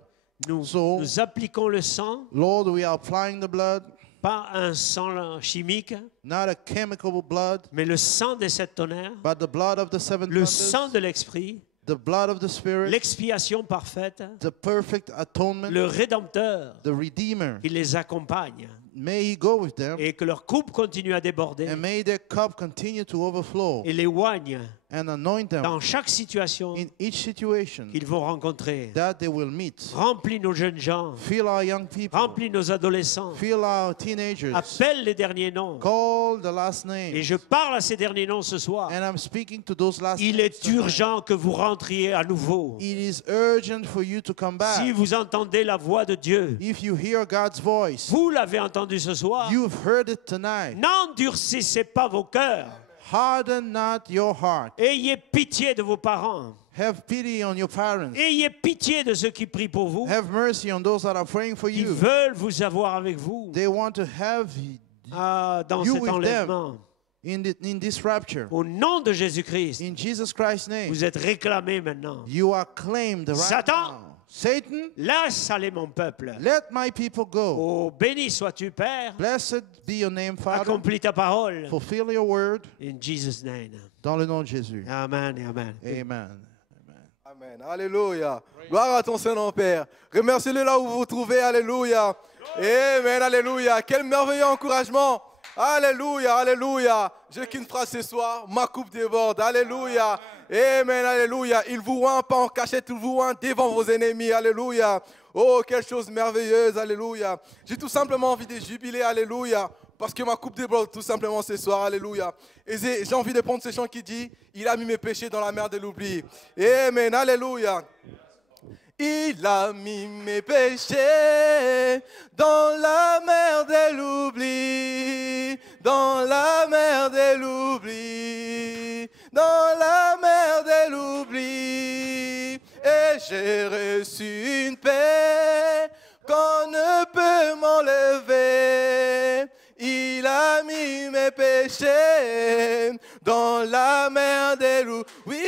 nous appliquons le sang, Lord, we are applying the blood, pas un sang chimique, not a chemical blood, mais le sang des sept tonnerres, but the blood of the seven le thunders, sang de l'Esprit, the blood of the Spirit, l'expiation parfaite, the perfect atonement, le Rédempteur the Redeemer. qui les accompagne May He go with them, et que leur coupe continue à déborder and may their cup continue to overflow, et les oigne and anoint them dans chaque situation in each situation qu'ils vont rencontrer. that they will meet. Remplis nos jeunes gens, Fill our young people, remplis nos adolescents, fill our teenagers, appelle les derniers noms. call the last Et names. je parle à ces derniers noms ce soir. And I'm speaking to those last Il names est tonight. urgent que vous rentriez à nouveau. It is urgent for you to come back. Si vous entendez la voix de Dieu, If you hear God's voice, vous l'avez entendu ce soir, you've heard it tonight. n'endurcissez pas vos cœurs. Harden not your heart. Ayez pitié de vos parents. Have pity on your parents. Ayez pitié de ceux qui prient pour vous. Have mercy on those that are praying for Ils you. veulent vous avoir avec vous They want to have dans you cet with them. enlèvement. in this rapture. Au nom de Jésus-Christ, In Jesus Christ's name, vous êtes réclamés maintenant. you are claimed right Satan, now. Satan, laisse aller mon peuple. let my people go. Oh, béni sois-tu, Père. Blessed be your name, Father. Accomplis ta parole. Fulfill your word In Jesus' name. dans le nom de Jésus. Amen et amen. Amen. Amen. Alléluia. Gloire à ton Saint-Nom, Père. Remerciez-le là où vous vous trouvez. Alléluia. Amen. Alléluia. Quel merveilleux encouragement. Alléluia. Alléluia. J'ai qu'une phrase ce soir. Ma coupe déborde. Alléluia. Amen. Alléluia. Il vous oint pas en cachette. Il vous oint devant vos ennemis. Alléluia. Oh, quelle chose merveilleuse. Alléluia. J'ai tout simplement envie de jubiler. Alléluia. Parce que ma coupe déborde tout simplement ce soir. Alléluia. Et j'ai envie de prendre ce chant qui dit « Il a mis mes péchés dans la mer de l'oubli ». Amen. Alléluia. Il a mis mes péchés dans la mer de l'oubli, dans la mer de l'oubli, dans la mer de l'oubli. Et j'ai reçu une paix qu'on ne peut m'enlever. Il a mis mes péchés dans la mer de l'oubli. Oui,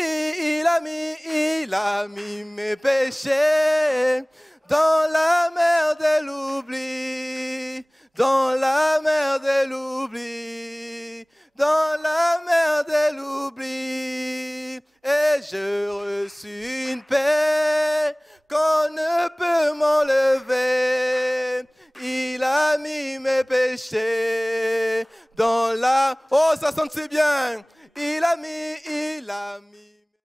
il a mis mes péchés dans la mer de l'oubli. Dans la mer de l'oubli. Dans la mer de l'oubli. Et j'ai reçu une paix qu'on ne peut m'enlever. Il a mis mes péchés dans la... Oh, ça sonne si bien. Il a mis